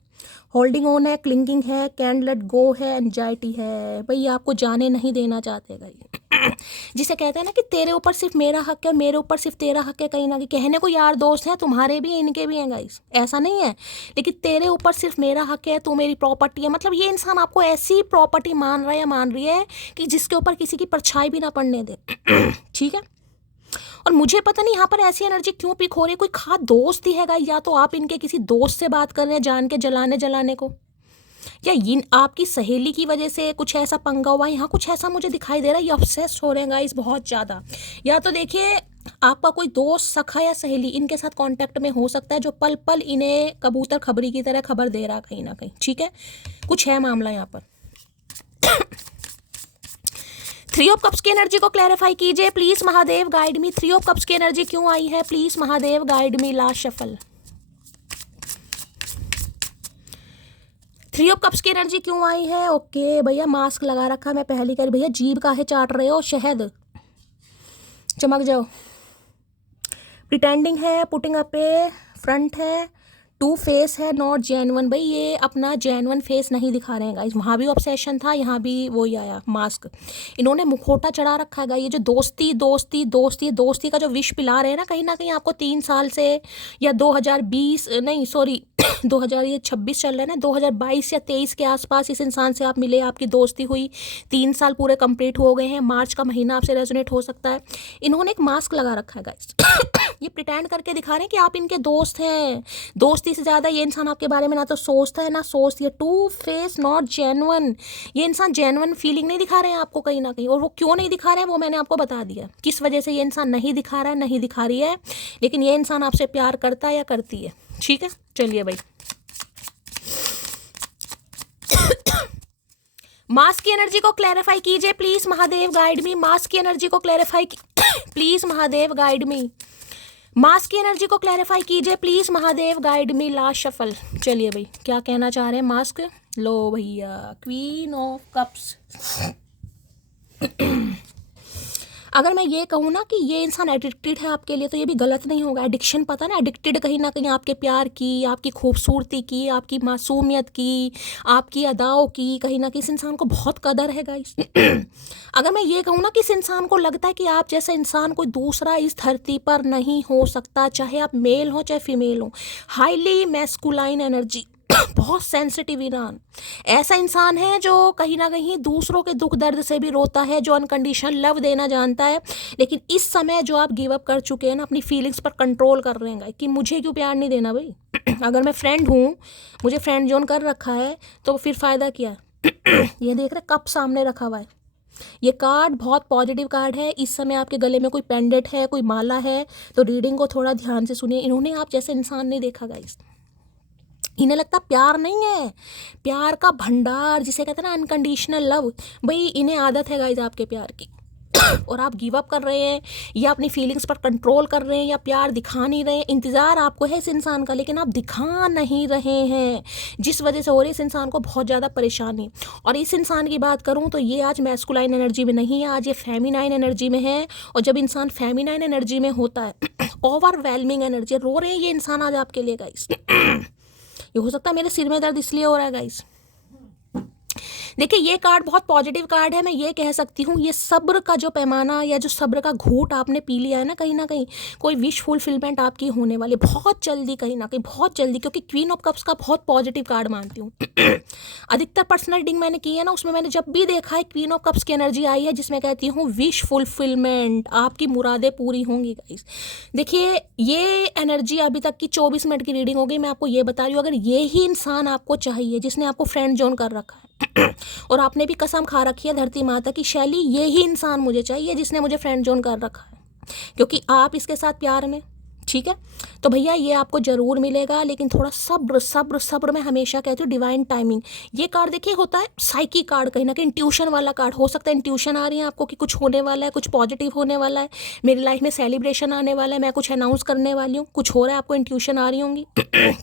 होल्डिंग ऑन है, क्लिंगिंग है, कैन लेट गो है, एंजाइटी है। भाई आपको जाने नहीं देना चाहते भाई। जिसे कहते हैं ना कि तेरे ऊपर सिर्फ मेरा हक है, मेरे ऊपर सिर्फ तेरा हक है। कहीं ना कहीं कहने को यार दोस्त हैं, तुम्हारे भी इनके भी हैं गाइस, ऐसा नहीं है, लेकिन तेरे ऊपर सिर्फ मेरा हक है, तू मेरी प्रॉपर्टी है। मतलब ये इंसान आपको ऐसी प्रॉपर्टी मान रहा है या मान रही है कि जिसके ऊपर किसी की परछाई भी ना पड़ने दे, ठीक है। और मुझे पता नहीं यहाँ पर ऐसी एनर्जी क्यों पिक हो रही है। कोई खास दोस्त ही हैगा, या तो आप इनके किसी दोस्त से बात कर रहे हैं जान के जलाने को, या इन आपकी सहेली की वजह से कुछ ऐसा पंगा हुआ है। यहाँ कुछ ऐसा मुझे दिखाई दे रहा है, ये ऑब्सेस्ड हो रहे हैं गाइस बहुत ज़्यादा। या तो देखिए आपका कोई दोस्त, सखा या सहेली इनके साथ कांटेक्ट में हो सकता है, जो पल पल इन्हें कबूतर खबरी की तरह खबर दे रहा है कहीं ना कहीं, ठीक है। कुछ है मामला यहाँ पर। 3 ऑफ कप्स की एनर्जी को क्लैरिफाई कीजिए please Mahadev, guide me. 3 of cups की एनर्जी क्यों आई है please Mahadev, guide me. Last shuffle. 3 of cups की एनर्जी क्यों आई है? ओके भैया, मास्क लगा रखा मैं पहली कर। भैया जीभ काहे चाट रहे हो? शहद, चमक जाओ। प्रिटेंडिंग है, पुटिंग अप ए फ्रंट है, 2 फेस है, नॉट जेन्युइन। भाई ये अपना जेन्युइन फेस नहीं दिखा रहे हैं गाइस। वहाँ भी ऑब्सेशन था, यहाँ भी वही आया मास्क। इन्होंने मुखौटा चढ़ा रखा है गाइस। ये जो दोस्ती दोस्ती दोस्ती दोस्ती का जो विष पिला रहे हैं ना कहीं आपको 3 साल से, या 2020 नहीं सॉरी 2026 चल रहा है ना, 2022 या 23 के आसपास इस इंसान से आप मिले, आपकी दोस्ती हुई, 3 साल पूरे कंप्लीट हो गए हैं। मार्च का महीना आपसे रेजोनेट हो सकता है। इन्होंने एक मास्क लगा रखा है गाइस। ये प्रिटेंड करके दिखा रहे हैं कि आप इनके दोस्त हैं। दोस्ती से ज़्यादा ये इंसान आपके बारे में ना तो सोचता है ना सोचती है। 2 फेस, नॉट जेन्युइन। ये इंसान जेन्युइन फीलिंग नहीं दिखा रहे हैं आपको कहीं ना कहीं, और वो क्यों नहीं दिखा रहे हैं वो मैंने आपको बता दिया, किस वजह से ये इंसान नहीं दिखा रहा है, नहीं दिखा रही है। लेकिन ये इंसान आपसे प्यार करता है या करती है, ठीक है। चलिए भाई, मास्क की एनर्जी को क्लैरिफाई कीजिए please Mahadev, guide me. Mask की एनर्जी को clarify please Mahadev, guide me. Mask की एनर्जी को क्लैरिफाई कीजिए please Mahadev, guide me. Last shuffle. चलिए भाई, क्या कहना चाह रहे हैं मास्क? लो भैया, क्वीन ऑफ कप्स। अगर मैं ये कहूँ ना कि ये इंसान एडिक्टेड है आपके लिए, तो ये भी गलत नहीं होगा। एडिक्शन पता ना, एडिक्टेड कहीं ना कहीं आपके प्यार की, आपकी खूबसूरती की, आपकी मासूमियत की, आपकी अदाओं की, कहीं ना कहीं इस इंसान को बहुत कदर है गाइस। अगर मैं ये कहूँ ना कि इस इंसान को लगता है कि आप जैसा इंसान कोई दूसरा इस धरती पर नहीं हो सकता, चाहे आप मेल हो चाहे फीमेल हो। हाईली मैस्कुलाइन एनर्जी, बहुत सेंसिटिव ईरान। ऐसा इंसान है जो कहीं ना कहीं दूसरों के दुख दर्द से भी रोता है, जो अनकंडीशनल लव देना जानता है। लेकिन इस समय जो आप गिव अप कर चुके हैं ना, अपनी फीलिंग्स पर कंट्रोल कर रहे हैं कि मुझे क्यों प्यार नहीं देना भाई। अगर मैं फ्रेंड हूँ, मुझे फ्रेंड जोन कर रखा है, तो फिर फ़ायदा क्या है? ये देख रहे कप सामने रखा हुआ है। ये कार्ड बहुत पॉजिटिव कार्ड है। इस समय आपके गले में कोई पेंडेंट है, कोई माला है, तो रीडिंग को थोड़ा ध्यान से सुनिए। इन्होंने आप जैसे इंसान नहीं देखा गाइस। इन्हें लगता प्यार नहीं है, प्यार का भंडार जिसे कहते हैं ना अनकंडीशनल लव। भाई इन्हें आदत है गाइस आपके प्यार की। और आप गिव अप कर रहे हैं, या अपनी फीलिंग्स पर कंट्रोल कर रहे हैं, या प्यार दिखा नहीं रहे हैं। इंतज़ार आपको है इस इंसान का, लेकिन आप दिखा नहीं रहे हैं, जिस वजह से हो रही है इस इंसान को बहुत ज़्यादा परेशानी। और इस इंसान की बात करूँ तो ये आज मैस्कुलाइन एनर्जी में नहीं है, आज ये फेमिनाइन एनर्जी में है। और जब इंसान फेमिनाइन एनर्जी में होता है, ओवरवेलमिंग एनर्जी, रो रहे हैं ये इंसान आज आपके लिए गाइस। ये हो सकता है मेरे सिर में दर्द इसलिए हो रहा है गाइस। देखिए ये कार्ड बहुत पॉजिटिव कार्ड है। मैं ये कह सकती हूँ ये सब्र का जो पैमाना या जो सब्र का घूंट आपने पी लिया है ना कहीं कोई विश फुलफिलमेंट आपकी होने वाली है बहुत जल्दी, कहीं ना कहीं बहुत जल्दी, क्योंकि क्वीन ऑफ कप्स का बहुत पॉजिटिव कार्ड मानती हूँ। अधिकतर पर्सनल रीडिंग मैंने की है ना, उसमें मैंने जब भी देखा है क्वीन ऑफ कप्स की एनर्जी आई है जिसमें कहती हूँ विश फुलफिलमेंट, आपकी मुरादें पूरी होंगी गाइस। देखिए ये एनर्जी अभी तक की 24 मिनट की रीडिंग हो गई। मैं आपको ये बता रही हूँ, अगर ये ही इंसान आपको चाहिए जिसने आपको फ्रेंड जोन कर रखा है और आपने भी कसम खा रखी है धरती माता की, शैली ये ही इंसान मुझे चाहिए जिसने मुझे फ्रेंड जोन कर रखा है, क्योंकि आप इसके साथ प्यार में, ठीक है, तो भैया ये आपको ज़रूर मिलेगा। लेकिन थोड़ा सब्र सब्र सब्र, मैं हमेशा कहती हूँ डिवाइन टाइमिंग। ये कार्ड देखिए होता है साइकी कार्ड, कहीं ना कहीं इंट्यूशन वाला कार्ड। हो सकता है इंट्यूशन आ रही है आपको कि कुछ होने वाला है, कुछ पॉजिटिव होने वाला है, मेरी लाइफ में सेलिब्रेशन आने वाला है, मैं कुछ अनाउंस करने वाली हूँ, कुछ हो रहा है, आपको इंट्यूशन आ रही होंगी।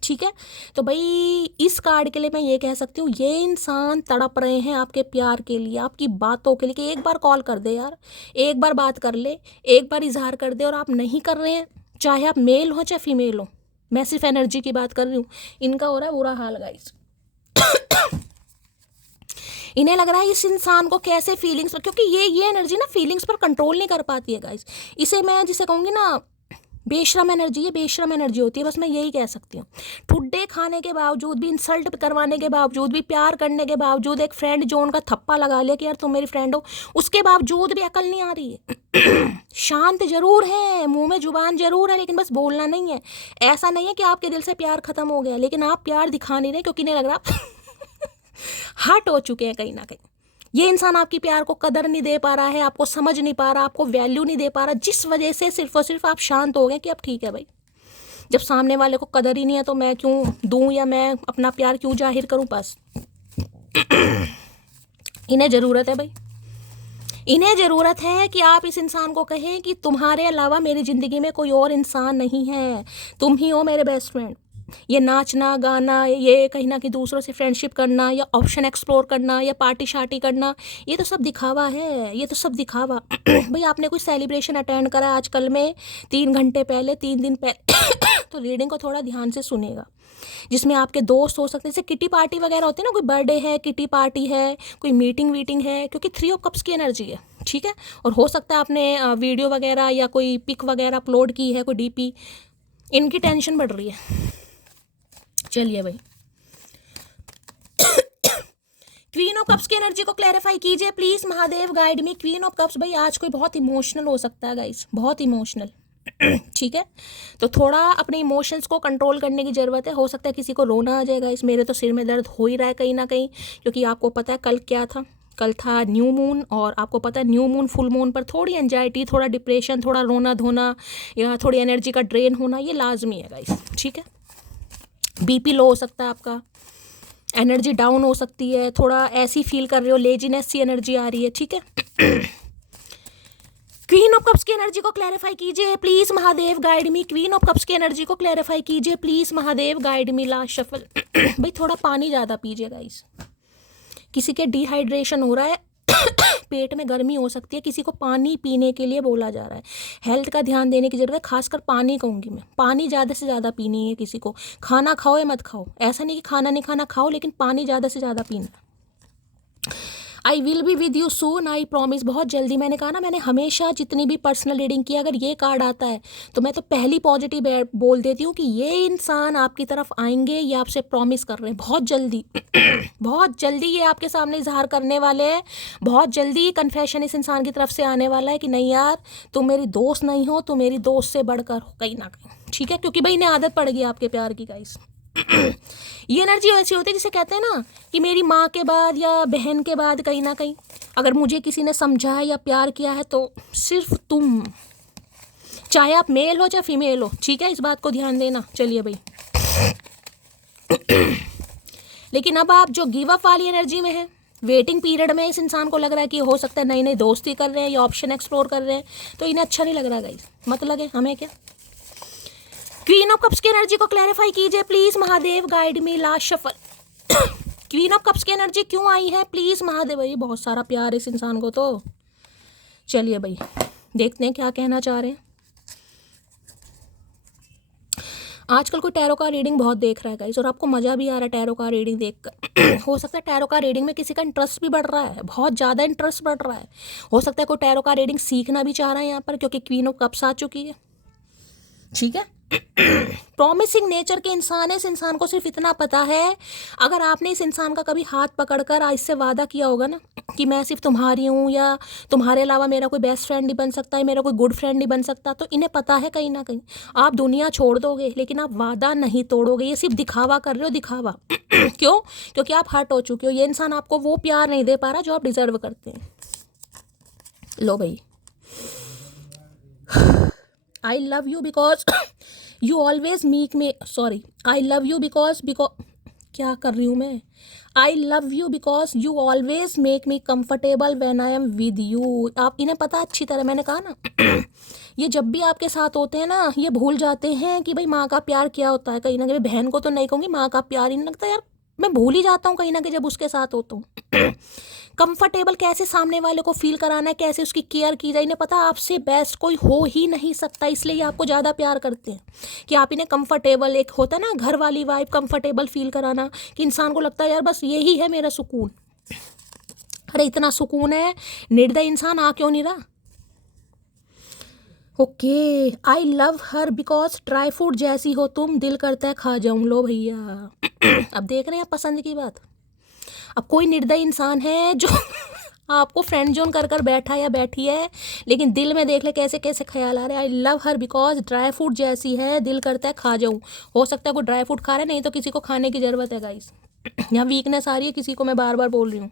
ठीक है, तो भाई इस कार्ड के लिए मैं ये कह सकती हूँ ये इंसान तड़प रहे हैं आपके प्यार के लिए, आपकी बातों के लिए कि एक बार कॉल कर दे यार, एक बार बात कर ले, एक बार इजहार कर दे। और आप नहीं कर रहे हैं, चाहे आप मेल हो चाहे फीमेल हो, मैं सिर्फ एनर्जी की बात कर रही हूँ। इनका हो रहा है बुरा हाल गाइस। इन्हें लग रहा है इस इंसान को कैसे फीलिंग्स पर, क्योंकि ये एनर्जी ना फीलिंग्स पर कंट्रोल नहीं कर पाती है गाइस। इसे मैं जिसे कहूँगी ना बेशरम एनर्जी, ये बेशरम एनर्जी होती है, बस मैं यही कह सकती हूँ। ठुड्डे खाने के बावजूद भी, इंसल्ट करवाने के बावजूद भी, प्यार करने के बावजूद, एक फ्रेंड जोन का थप्पा लगा लिया कि यार तुम मेरी फ्रेंड हो, उसके बावजूद भी अकल नहीं आ रही है। शांत जरूर है, मुंह में जुबान जरूर है, लेकिन बस बोलना नहीं है। ऐसा नहीं है कि आपके दिल से प्यार खत्म हो गया, लेकिन आप प्यार दिखा नहीं रहे क्योंकि नहीं लग रहा हर्ट हो चुके हैं कहीं ना कहीं। ये इंसान आपकी प्यार को कदर नहीं दे पा रहा है, आपको समझ नहीं पा रहा, आपको वैल्यू नहीं दे पा रहा, जिस वजह से सिर्फ और सिर्फ आप शांत हो गए कि अब ठीक है भाई, जब सामने वाले को कदर ही नहीं है तो मैं क्यों दूं या मैं अपना प्यार क्यों जाहिर करूं। बस इन्हें ज़रूरत है भाई, इन्हें ज़रूरत है कि आप इस इंसान को कहें कि तुम्हारे अलावा मेरी ज़िंदगी में कोई और इंसान नहीं है, तुम ही हो मेरे बेस्ट फ्रेंड। ये नाचना गाना, ये कहीं ना कहीं दूसरों से फ्रेंडशिप करना या ऑप्शन एक्सप्लोर करना या पार्टी शार्टी करना, ये तो सब दिखावा है, ये तो सब दिखावा। भाई आपने कोई सेलिब्रेशन अटेंड करा आजकल में 3 घंटे पहले, 3 दिन पहले तो रीडिंग को थोड़ा ध्यान से सुनेगा, जिसमें आपके दोस्त हो सकते हैं, जैसे किटी पार्टी वगैरह होती है ना, कोई बर्थडे है, किटी पार्टी है, कोई मीटिंग वीटिंग है, क्योंकि 3 ऑफ कप्स की एनर्जी है, ठीक है। और हो सकता है आपने वीडियो वगैरह या कोई पिक वगैरह अपलोड की है, कोई डीपी, इनकी टेंशन बढ़ रही है। चलिए भाई क्वीन ऑफ कप्स की एनर्जी को क्लैरिफाई कीजिए please, Mahadev guide me. Queen of cups भाई आज कोई बहुत इमोशनल हो सकता है गाइस, बहुत इमोशनल। ठीक है, तो थोड़ा अपने इमोशंस को कंट्रोल करने की ज़रूरत है। हो सकता है किसी को रोना आ जाएगा, इस मेरे तो सिर में दर्द हो ही रहा है कहीं ना कहीं, क्योंकि आपको पता है कल क्या था, कल था न्यू मून, और आपको पता है न्यू मून फुल मून पर थोड़ी एंजाइटी, थोड़ा डिप्रेशन, थोड़ा रोना धोना या थोड़ी एनर्जी का ड्रेन होना ये लाजमी है गाइस। ठीक है, बीपी लो हो सकता है आपका, एनर्जी डाउन हो सकती है, थोड़ा ऐसी फील कर रहे हो, लेजीनेस सी एनर्जी आ रही है। ठीक है, क्वीन ऑफ कप्स की एनर्जी को क्लैरिफाई कीजिए please, Mahadev guide me. Queen of cups की एनर्जी को क्लैरिफाई कीजिए please, Mahadev guide me. Last shuffle. भाई थोड़ा पानी ज़्यादा पीजिए गाइस, किसी के डिहाइड्रेशन हो रहा है, पेट में गर्मी हो सकती है, किसी को पानी पीने के लिए बोला जा रहा है। हेल्थ का ध्यान देने की जरूरत है, खासकर पानी कहूँगी मैं, पानी ज़्यादा से ज़्यादा पीनी है। किसी को खाना खाओ या मत खाओ, ऐसा नहीं कि खाना नहीं खाना, खाओ, लेकिन पानी ज़्यादा से ज़्यादा पीना। I will be with you soon, I promise. बहुत जल्दी, मैंने कहा ना, मैंने हमेशा जितनी भी पर्सनल रीडिंग की, अगर ये कार्ड आता है तो मैं तो पहली पॉजिटिव बोल देती हूँ कि ये इंसान आपकी तरफ आएंगे, ये आपसे प्रॉमिस कर रहे हैं बहुत जल्दी। बहुत जल्दी ये आपके सामने इजहार करने वाले हैं, बहुत जल्दी ये कन्फेशन इस इंसान की तरफ से आने वाला है कि नहीं यार तुम मेरी दोस्त नहीं हो, तुम मेरी दोस्त से बढ़कर हो कहीं ना कहीं। ठीक है, क्योंकि भाई इन्हें आदत पड़ गई आपके प्यार की गाइस। ये एनर्जी ऐसी होती है जिसे कहते हैं ना कि मेरी माँ के बाद या बहन के बाद कहीं ना कहीं अगर मुझे किसी ने समझा है या प्यार किया है तो सिर्फ तुम, चाहे आप मेल हो चाहे फीमेल हो। ठीक है, इस बात को ध्यान देना। चलिए भाई, लेकिन अब आप जो गिव अप वाली एनर्जी में है, वेटिंग पीरियड में, इस इंसान को लग रहा है कि हो सकता है नई नई दोस्ती कर रहे हैं या ऑप्शन एक्सप्लोर कर रहे हैं, तो इन्हें अच्छा नहीं लग रहा गाइस, मत लगे हमें क्या। क्वीन ऑफ कप्स की एनर्जी को क्लैरिफाई कीजिए please, Mahadev guide me. Last shuffle. Queen of cups की एनर्जी क्यों आई है प्लीज महादेव। भाई बहुत सारा प्यार इस इंसान को, तो चलिए भाई देखते हैं क्या कहना चाह रहे हैं। आजकल कोई टैरो का रीडिंग बहुत देख रहा है गाइस, और आपको मज़ा भी आ रहा है टैरो का रीडिंग देखकर। हो सकता है टैरो का रीडिंग में किसी का इंटरेस्ट भी बढ़ रहा है, बहुत ज़्यादा इंटरेस्ट बढ़ रहा है। हो सकता है कोई टैरो का रीडिंग सीखना भी चाह रहा है यहाँ पर, क्योंकि क्वीन ऑफ कप्स आ चुकी है। ठीक है। प्रॉमिसिंग नेचर के इंसान है। इस इंसान को सिर्फ इतना पता है, अगर आपने इस इंसान का कभी हाथ पकड़कर इससे वादा किया होगा ना कि मैं सिर्फ तुम्हारी हूँ, या तुम्हारे अलावा मेरा कोई बेस्ट फ्रेंड नहीं बन सकता है, मेरा कोई गुड फ्रेंड नहीं बन सकता, तो इन्हें पता है कहीं ना कहीं आप दुनिया छोड़ दोगे लेकिन आप वादा नहीं तोड़ोगे। ये सिर्फ दिखावा कर रहे हो, दिखावा। क्यों? क्योंकि आप हर्ट हो चुके हो। ये इंसान आपको वो प्यार नहीं दे पा रहा जो आप डिजर्व करते हैं। लो भाई, I love you because you always make me, sorry, I love you because क्या कर रही हूँ मैं? I love you because you always make me comfortable when I am with you. आप इन्हें पता अच्छी तरह, मैंने कहा ना ये जब भी आपके साथ होते हैं ना, ये भूल जाते हैं कि भाई माँ का प्यार क्या होता है। कहीं ना कहीं, बहन को तो नहीं कहूँगी, माँ का प्यार ही नहीं लगता यार, मैं भूल ही जाता हूँ कहीं ना कहीं जब उसके साथ होता हूँ। कंफर्टेबल कैसे सामने वाले को फील कराना है, कैसे उसकी केयर की जाए, इन्हें पता आपसे बेस्ट कोई हो ही नहीं सकता। इसलिए ये आपको ज़्यादा प्यार करते हैं कि आप इन्हें कंफर्टेबल, एक होता है ना घर वाली वाइब, कंफर्टेबल फील कराना, कि इंसान को लगता है यार बस यही है मेरा सुकून। अरे इतना सुकून है, निर्दय इंसान आ क्यों नहीं रहा? Okay, I love her because dry fruit जैसी हो तुम, दिल करता है खा जाऊं। लो भैया, अब देख रहे हैं आप पसंद की बात। अब कोई निर्दयी इंसान है जो आपको फ्रेंड जोन कर कर बैठा या बैठी है, लेकिन दिल में देख ले कैसे कैसे ख्याल आ रहे हैं। I love her because dry fruit जैसी है, दिल करता है खा जाऊं। हो सकता है कोई ड्राई फ्रूट खा रहा है, नहीं तो किसी को खाने की ज़रूरत है गाइस। यहाँ वीकनेस आ रही है किसी को, मैं बार बार बोल रही हूँ।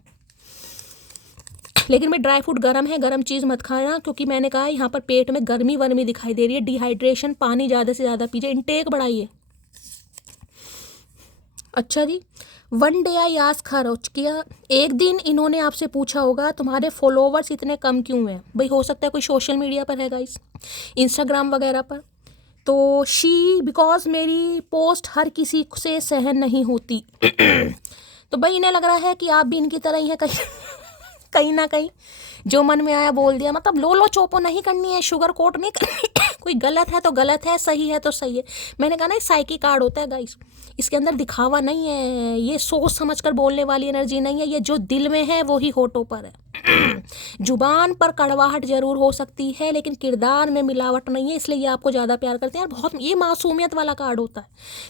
लेकिन मैं ड्राई फ्रूट गर्म है, गर्म चीज़ मत खाना, क्योंकि मैंने कहा यहाँ पर पेट में गर्मी वर्मी दिखाई दे रही है। डिहाइड्रेशन, पानी ज़्यादा से ज़्यादा पीजिए, इनटेक बढ़ाइए। अच्छा जी, one day I ask her, किया एक दिन इन्होंने आपसे पूछा होगा तुम्हारे फॉलोवर्स इतने कम क्यों हैं। भाई हो सकता है कोई सोशल मीडिया पर है गाइस, इंस्टाग्राम वगैरह पर। तो शी बिकॉज मेरी पोस्ट हर किसी से सहन नहीं होती। तो भाई इन्हें लग रहा है कि आप भी इनकी तरह ही हैं कहीं कहीं ना कहीं, जो मन में आया बोल दिया। मतलब लो लो चोपो नहीं करनी है, शुगर कोट नहीं करनी। कोई गलत है तो गलत है, सही है तो सही है। मैंने कहा ना साइकी कार्ड होता है गाइस, इसके अंदर दिखावा नहीं है, ये सोच समझ कर बोलने वाली एनर्जी नहीं है, ये जो दिल में है वो ही होठों पर है। जुबान पर कड़वाहट जरूर हो सकती है, लेकिन किरदार में मिलावट नहीं है, इसलिए ये आपको ज़्यादा प्यार करते हैं यार। बहुत ये मासूमियत वाला कार्ड होता है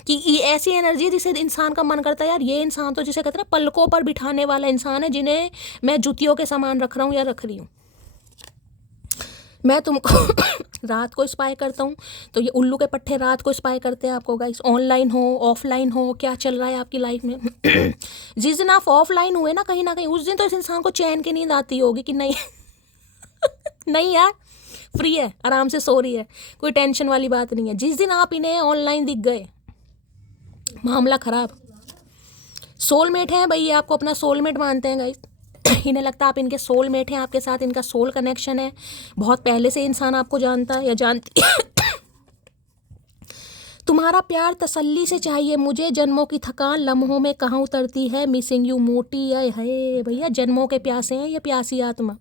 कि ये ऐसी एनर्जी जिसे इंसान का मन करता है यार, ये इंसान तो जिसे कहते हैं ना पलकों पर बिठाने वाला इंसान है, जिन्हें मैं जुतियों के सामान रख रहा हूँ या रख रही हूँ। मैं तुमको रात को स्पाई करता हूँ, तो ये उल्लू के पट्टे रात को स्पाई करते हैं आपको गाइस। ऑनलाइन हो ऑफलाइन हो, क्या चल रहा है आपकी लाइफ में। जिस दिन आप ऑफलाइन हुए ना कहीं उस दिन तो इस इंसान को चैन की नींद आती होगी कि नहीं नहीं यार, फ्री है, आराम से सो रही है, कोई टेंशन वाली बात नहीं है। जिस दिन आप इन्हें ऑनलाइन दिख गए, मामला खराब। सोलमेट है भाई, ये आपको अपना सोलमेट मानते हैं गाइस। इन्हें लगता है आप इनके सोलमेट हैं, आपके साथ इनका सोल कनेक्शन है, बहुत पहले से इंसान आपको जानता है या जानती। तुम्हारा प्यार तसल्ली से चाहिए मुझे, जन्मों की थकान लम्हों में कहाँ उतरती है, मिसिंग यू मोटी है भैया। जन्मों के प्यासे हैं ये प्यासी आत्मा,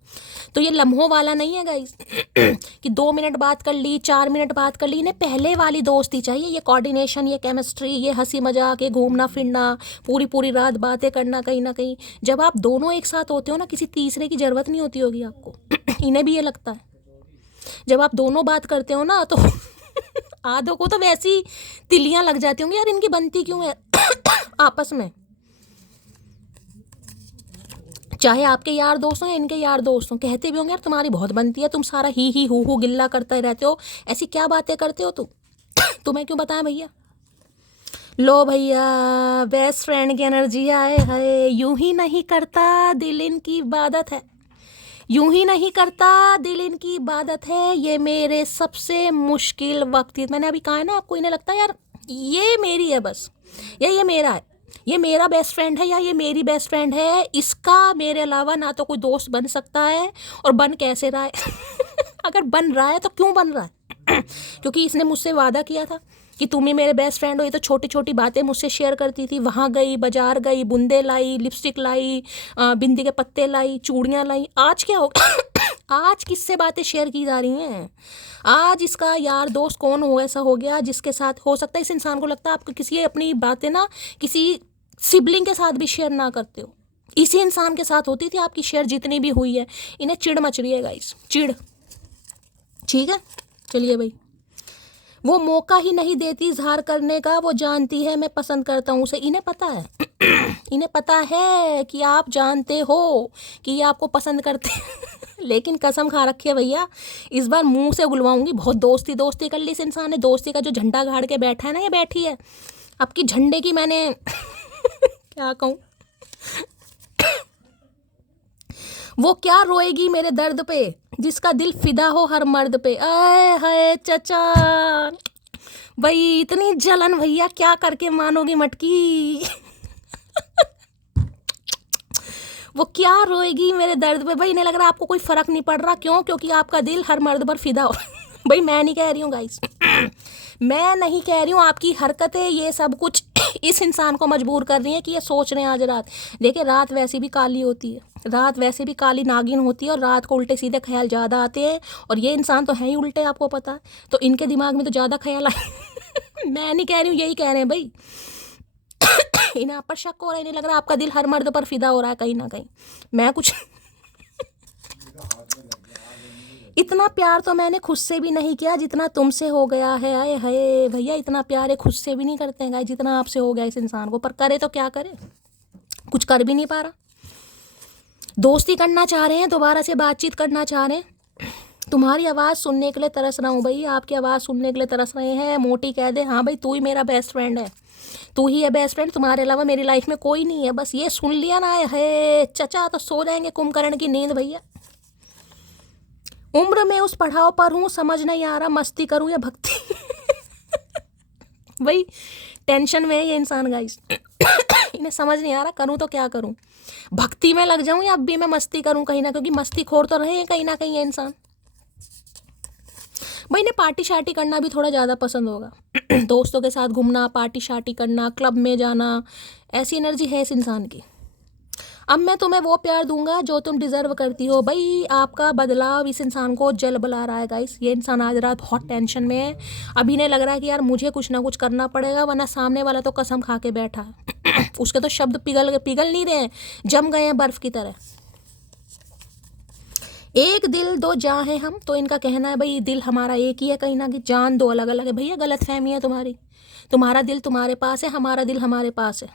तो ये लम्हों वाला नहीं है गाइस कि 2 मिनट बात कर ली, 4 मिनट बात कर ली। इन्हें पहले वाली दोस्ती चाहिए, ये कोऑर्डिनेशन, ये केमिस्ट्री, ये हंसी मजाक, ये घूमना फिरना, पूरी पूरी रात बातें करना। कहीं ना कहीं जब आप दोनों एक साथ होते हो ना, किसी तीसरे की ज़रूरत नहीं होती होगी आपको। इन्हें भी ये लगता है जब आप दोनों बात करते हो ना, तो आधों को तो वैसी तिलियां लग जाती होंगी यार, इनकी बनती क्यों है आपस में। चाहे आपके यार दोस्त हों या इनके यार दोस्त हों, कहते भी होंगे यार तुम्हारी बहुत बनती है, तुम सारा ही हु गिल्ला करते रहते हो, ऐसी क्या बातें करते हो तुम। तुम्हें क्यों बताया भैया। लो भैया, बेस्ट फ्रेंड की एनर्जी आए है। यूं ही नहीं करता दिल इनकी इबादत है, यूं ही नहीं करता दिल इनकी इबादत है, ये मेरे सबसे मुश्किल वक्त। मैंने अभी कहा है ना आपको, इन्हें लगता है यार ये मेरी है बस, या ये मेरा है, ये मेरा बेस्ट फ्रेंड है या ये मेरी बेस्ट फ्रेंड है, इसका मेरे अलावा ना तो कोई दोस्त बन सकता है। और बन कैसे रहा है अगर बन रहा है तो क्यों बन रहा है क्योंकि इसने मुझसे वादा किया था कि तुम ही मेरे बेस्ट फ्रेंड हो। ये तो छोटी छोटी बातें मुझसे शेयर करती थी, वहाँ गई, बाजार गई, बूंदे लाई, लिपस्टिक लाई, बिंदी के पत्ते लाई, चूड़ियाँ लाई। आज क्या हो आज किससे बातें शेयर की जा रही हैं? आज इसका यार दोस्त कौन हो ऐसा हो गया जिसके साथ हो सकता है इस इंसान को लगता है आपको किसी अपनी बातें ना किसी सिबलिंग के साथ भी शेयर ना करते हो, इसी इंसान के साथ होती थी आपकी शेयर जितनी भी हुई है। इन्हें चिढ़ मच रही है गाइस, चिढ़। ठीक है, चलिए भाई। वो मौका ही नहीं देती इजहार करने का, वो जानती है मैं पसंद करता हूँ उसे। इन्हें पता है इन्हें पता है कि आप जानते हो कि ये आपको पसंद करते हैं लेकिन कसम खा रखी है भैया, इस बार मुंह से उगलवाऊंगी। बहुत दोस्ती दोस्ती कर ली इस इंसान ने, दोस्ती का जो झंडा गाड़ के बैठा है ना, ये बैठी है आपकी झंडे की मैंने क्या कहूँ। वो क्या रोएगी मेरे दर्द पे, जिसका दिल फिदा हो हर मर्द पे। आए हाय चचा, भाई इतनी जलन भैया, क्या करके मानोगी मटकी। वो क्या रोएगी मेरे दर्द पे। भाई इन्हें लग रहा है आपको कोई फर्क नहीं पड़ रहा, क्यों? क्योंकि आपका दिल हर मर्द पर फिदा हो। भाई मैं नहीं कह रही हूँ गाइस, मैं नहीं कह रही हूँ, आपकी हरकतें ये सब कुछ इस इंसान को मजबूर कर रही है कि ये सोच रहे हैं आज रात। देखिए रात वैसे भी काली होती है, रात वैसे भी काली नागिन होती है और रात को उल्टे सीधे ख्याल ज़्यादा आते हैं, और ये इंसान तो है ही उल्टे, आपको पता है, तो इनके दिमाग में तो ज़्यादा ख्याल आए। मैं नहीं कह रही हूँ, यही कह रहे हैं भाई। इन्हें आप पर शक हो रहा है, इन्हें लग रहा है आपका दिल हर मर्द पर फिदा हो रहा है कहीं ना कहीं। मैं कुछ इतना प्यार तो मैंने खुद से भी नहीं किया जितना तुमसे हो गया है। आए हाय भैया, इतना प्यार है खुद से भी नहीं करते हैं गाइस जितना आपसे हो गया इस इंसान को। पर करे तो क्या करे, कुछ कर भी नहीं पा रहा। दोस्ती करना चाह रहे हैं, दोबारा से बातचीत करना चाह रहे हैं, तुम्हारी आवाज़ सुनने के लिए तरस रहा हूँ भाई, आपकी आवाज़ सुनने के लिए तरस रहे हैं। मोटी कह दे हाँ भाई, तू ही मेरा बेस्ट फ्रेंड है, तू ही है बेस्ट फ्रेंड, तुम्हारे अलावा मेरी लाइफ में कोई नहीं है। बस ये सुन लिया ना है चचा तो सो जाएंगे कुंभकर्ण की नींद भैया। उम्र में उस पड़ाव पर हूँ, समझ नहीं आ रहा मस्ती करूँ या भक्ति। भाई टेंशन में है ये इंसान गाइस। इन्हें समझ नहीं आ रहा करूँ तो क्या करूँ, भक्ति में लग जाऊँ या अब भी मैं मस्ती करूँ कहीं ना, क्योंकि मस्ती खोर तो रहे हैं कहीं ना कहीं ये इंसान। भाई इन्हें पार्टी शार्टी करना भी थोड़ा ज़्यादा पसंद होगा। दोस्तों के साथ घूमना, पार्टी शार्टी करना, क्लब में जाना, ऐसी एनर्जी है इस इंसान की। अब मैं तुम्हें वो प्यार दूंगा जो तुम डिज़र्व करती हो। भाई आपका बदलाव इस इंसान को जल बुला रहा है गाइस। ये इंसान आज रात बहुत टेंशन में है। अभी इन्हें लग रहा है कि यार मुझे कुछ ना कुछ करना पड़ेगा, वरना सामने वाला तो कसम खा के बैठा है। उसके तो शब्द पिघल नहीं रहे हैं, जम गए हैं बर्फ की तरह। एक दिल दो जान है हम, तो इनका कहना है भाई दिल हमारा एक ही है कहीं ना कहीं, जान दो अलग अलग है। भैया गलत फहमी है तुम्हारी, तुम्हारा दिल तुम्हारे पास है, हमारा दिल हमारे पास है।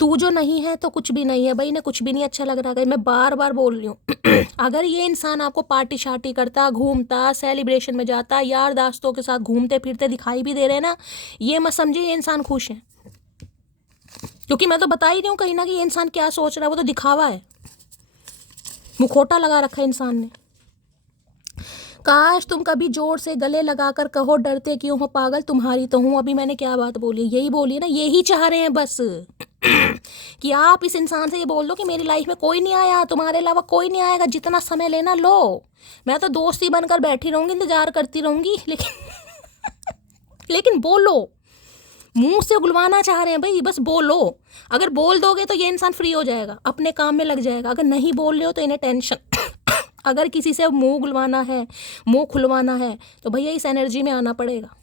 तू जो नहीं है तो कुछ भी नहीं है। भाई इन्हें कुछ भी नहीं अच्छा लग रहा है, मैं बार बार बोल रही हूँ। अगर ये इंसान आपको पार्टी शार्टी करता, घूमता, सेलिब्रेशन में जाता, यार दोस्तों के साथ घूमते फिरते दिखाई भी दे रहे हैं ना, ये मत समझिए ये इंसान खुश है। क्योंकि मैं तो बता ही रही हूँ कहीं ना कहीं ये इंसान क्या सोच रहा है, वो तो दिखावा है, मुखौटा लगा रखा है इंसान ने। काश तुम कभी जोर से गले लगाकर कहो डरते क्यों हो पागल, तुम्हारी तो हूँ। अभी मैंने क्या बात बोली, यही बोली ना, यही चाह रहे हैं बस। कि आप इस इंसान से ये बोल दो कि मेरी लाइफ में कोई नहीं आया, तुम्हारे अलावा कोई नहीं आएगा, जितना समय लेना लो, मैं तो दोस्ती बनकर बैठी रहूंगी, इंतजार करती रहूंगी। लेकिन बोलो, मुंह से उगलवाना चाह रहे हैं भाई, बस बोलो। अगर बोल दोगे तो ये इंसान फ्री हो जाएगा, अपने काम में लग जाएगा। अगर नहीं बोल रहे हो तो इन्हें टेंशन। अगर किसी से मुंह उगलवाना है, मुंह खुलवाना है, तो भैया इस एनर्जी में आना पड़ेगा।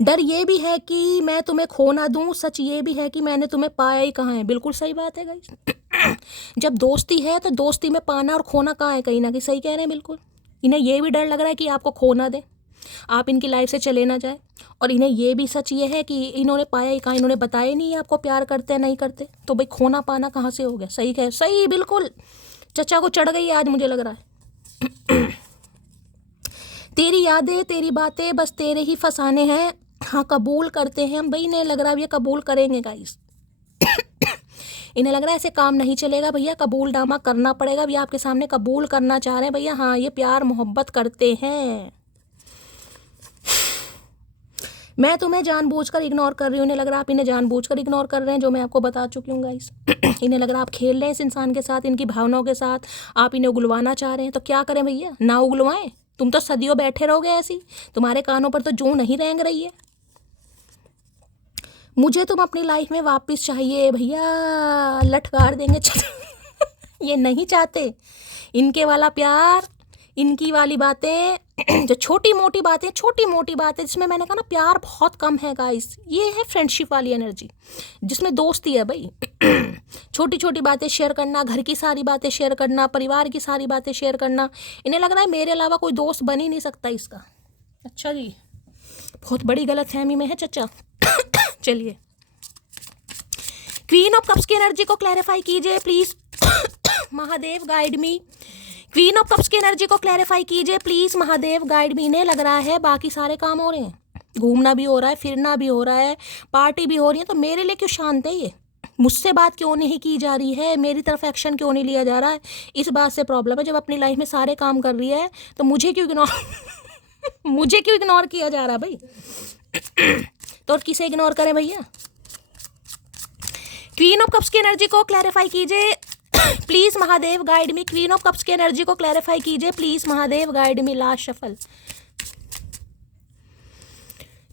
डर ये भी है कि मैं तुम्हें खो ना दूं, सच ये भी है कि मैंने तुम्हें पाया ही कहाँ है। बिल्कुल सही बात है गाइस। जब दोस्ती है तो दोस्ती में पाना और खोना कहाँ है, कहीं ना कहीं सही कह रहे हैं बिल्कुल। इन्हें ये भी डर लग रहा है कि आपको खो ना दे, आप इनकी लाइफ से चले ना जाए। और इन्हें ये भी सच ये है कि इन्होंने पाया ही कहाँ, इन्होंने बताया नहीं आपको प्यार करते हैं नहीं करते, तो भाई खोना पाना कहाँ से हो गया। सही कह, सही बिल्कुल, चचा को चढ़ गई आज मुझे लग रहा है। तेरी यादें तेरी बातें बस तेरे ही फसाने हैं, हाँ कबूल करते हैं हम। भाई इन्हें लग रहा है ये कबूल करेंगे गाइस। इन्हें लग रहा है ऐसे काम नहीं चलेगा भैया, कबूल नामा करना पड़ेगा। भैया आपके सामने कबूल करना चाह रहे हैं भैया, हाँ ये प्यार मोहब्बत करते हैं। मैं तुम्हें जानबूझकर इग्नोर कर रही हूँ, इन्हें लग रहा है आप इन्हें जानबूझकर इग्नोर कर रहे हैं, जो मैं आपको बता चुकी हूँ गाइस। इन्हें लग रहा है आप खेल रहे हैं इस इंसान के साथ, इनकी भावनाओं के साथ, आप इन्हें उगलवाना चाह रहे हैं। तो क्या करें भैया, ना उगलवाएं, तुम तो सदियों बैठे रहोगे ऐसी, तुम्हारे कानों पर तो जूं नहीं रेंग रही है। मुझे तुम अपनी लाइफ में वापस चाहिए भैया, लटकार देंगे। ये नहीं चाहते। इनके वाला प्यार, इनकी वाली बातें, जो छोटी मोटी बातें जिसमें मैंने कहा ना प्यार बहुत कम है गाइस, ये है फ्रेंडशिप वाली एनर्जी जिसमें दोस्ती है भाई। छोटी छोटी बातें शेयर करना, घर की सारी बातें शेयर करना, परिवार की सारी बातें शेयर करना। इन्हें लग रहा है मेरे अलावा कोई दोस्त बन ही नहीं सकता इसका। अच्छा जी, बहुत बड़ी गलतफहमी में है चचा। चलिए, क्वीन ऑफ कप्स की एनर्जी को क्लैरिफाई कीजिए please. Mahadev guide me. Queen of cups की एनर्जी को क्लैरिफाई कीजिए प्लीज, महादेव गाइड मी। ने लग रहा है बाकी सारे काम हो रहे हैं, घूमना भी हो रहा है, फिरना भी हो रहा है, पार्टी भी हो रही है, तो मेरे लिए क्यों शांत है ये? मुझसे बात क्यों नहीं की जा रही है? मेरी तरफ एक्शन क्यों नहीं लिया जा रहा है? इस बात से प्रॉब्लम है। जब अपनी लाइफ में सारे काम कर रही है तो मुझे क्यों इग्नोर मुझे क्यों इग्नोर किया जा रहा है भाई? तो और किसे इग्नोर करें भैया? क्वीन ऑफ कप्स की एनर्जी को क्लैरिफाई कीजिए please, Mahadev guide me. Queen of cups की एनर्जी को क्लैरिफाई कीजिए please, Mahadev guide me. Last shuffle.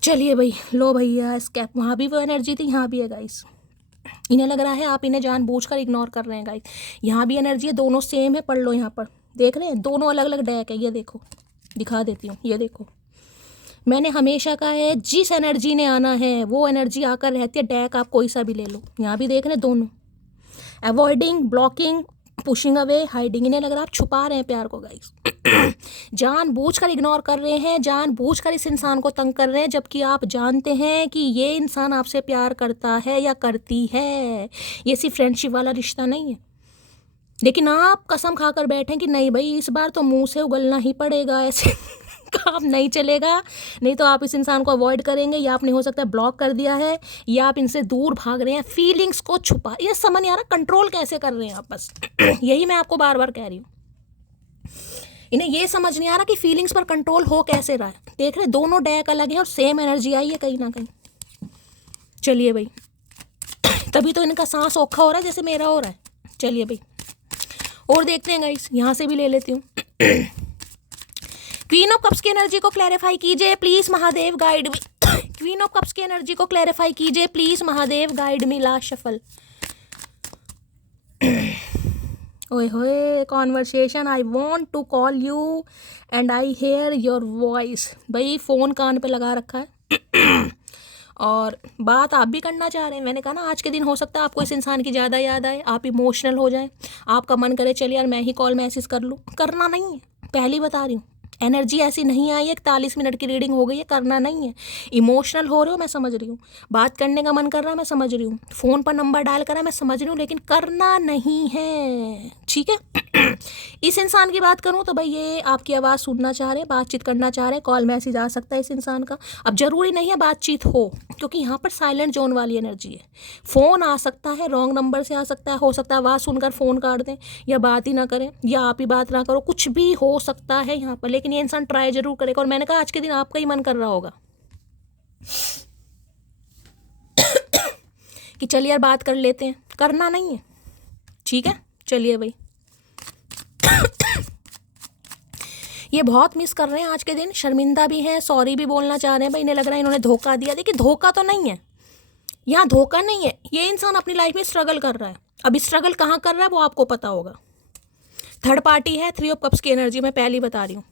चलिए भाई, लो भैया स्कैप। वहाँ भी वो एनर्जी थी, यहाँ भी है गाइस। इन्हें लग रहा है आप इन्हें जानबूझकर इग्नोर कर रहे हैं गाइस। यहाँ भी एनर्जी है, दोनों सेम है। पढ़ लो, यहाँ पर देख रहे हैं, दोनों अलग अलग डेक है। ये देखो, दिखा देती हूँ, ये देखो। मैंने हमेशा कहा है जिस एनर्जी ने आना है वो एनर्जी आकर रहती है। डेक आप कोई सा भी ले लो। यहाँ भी देख रहे हैं दोनों, avoiding, blocking, pushing away, hiding. इन्हें लग रहा है आप छुपा रहे हैं प्यार को गाइस। जानबूझकर इग्नोर कर रहे हैं, जानबूझकर इस इंसान को तंग कर रहे हैं, जबकि आप जानते हैं कि ये इंसान आपसे प्यार करता है या करती है। ये सिर्फ फ्रेंडशिप वाला रिश्ता नहीं है। लेकिन आप कसम खाकर बैठे कि नहीं भाई, इस बार तो मुंह से उगलना ही पड़ेगा, ऐसे काम नहीं चलेगा। नहीं तो आप इस इंसान को अवॉइड करेंगे, या आपने हो सकता है ब्लॉक कर दिया है, या आप इनसे दूर भाग रहे हैं। फीलिंग्स को छुपा, ये समझ नहीं आ रहा कंट्रोल कैसे कर रहे हैं आप। बस यही मैं आपको बार बार कह रही हूँ। इन्हें ये समझ नहीं आ रहा कि फीलिंग्स पर कंट्रोल हो कैसे रहा है। देख रहे दोनों डेक अलग है और सेम एनर्जी आई है कहीं ना कहीं। चलिए भाई, तभी तो इनका सांस औखा हो रहा है जैसे मेरा हो रहा है। चलिए भाई, और देखते हैं गाइस, यहाँ से भी ले लेती हूँ। क्वीन ऑफ कप्स की एनर्जी को क्लैरिफाई कीजिए please, Mahadev guide me. Queen of cups की एनर्जी को क्लैरिफाई कीजिए please, Mahadev guide me. Last shuffle. ओए होए, conversation, I want to call you and I hear your voice. भाई फ़ोन कान पे लगा रखा है और बात आप भी करना चाह रहे हैं। मैंने कहा ना, आज के दिन हो सकता है आपको इस इंसान की ज़्यादा याद आए, आप इमोशनल हो जाएं, आपका मन करे चलिए यार मैं ही कॉल मैसेज कर लूँ। करना नहीं है, पहली बता रही हूँ। एनर्जी ऐसी नहीं आई है, 41 मिनट की रीडिंग हो गई है, करना नहीं है। इमोशनल हो रहे हो, मैं समझ रही हूँ। बात करने का मन कर रहा है, मैं समझ रही हूँ। फ़ोन पर नंबर डायल करा, मैं समझ रही हूँ, लेकिन करना नहीं है, ठीक है। इस इंसान की बात करूँ तो भाई ये आपकी आवाज़ सुनना चाह रहे हैं, बातचीत करना चाह रहे हैं। कॉल मैसेज आ सकता है इस इंसान का। अब ज़रूरी नहीं है बातचीत हो, क्योंकि यहाँ पर साइलेंट जोन वाली एनर्जी है। फ़ोन आ सकता है, रॉन्ग नंबर से आ सकता है, हो सकता है आवाज़ सुनकर फ़ोन काट दें, या बात ही ना करें, या आप ही बात ना करो, कुछ भी हो सकता है यहाँ पर। लेकिन ये इंसान ट्राई जरूर करेगा। और मैंने कहा आज के दिन आपका ही मन कर रहा होगा कि चलिए यार बात कर लेते हैं। करना नहीं है, ठीक है। चलिए भाई, ये बहुत मिस कर रहे हैं आज के दिन, शर्मिंदा भी हैं, सॉरी भी बोलना चाह रहे हैं। भाई इन्हें लग रहा है इन्होंने धोखा दिया। देखिए धोखा तो नहीं है, यहाँ धोखा नहीं है। ये इंसान अपनी लाइफ में स्ट्रगल कर रहा है। अब स्ट्रगल कहाँ कर रहा है वो आपको पता होगा। थर्ड पार्टी है, 3 ऑफ कप्स की एनर्जी मैं पहले बता रही हूँ।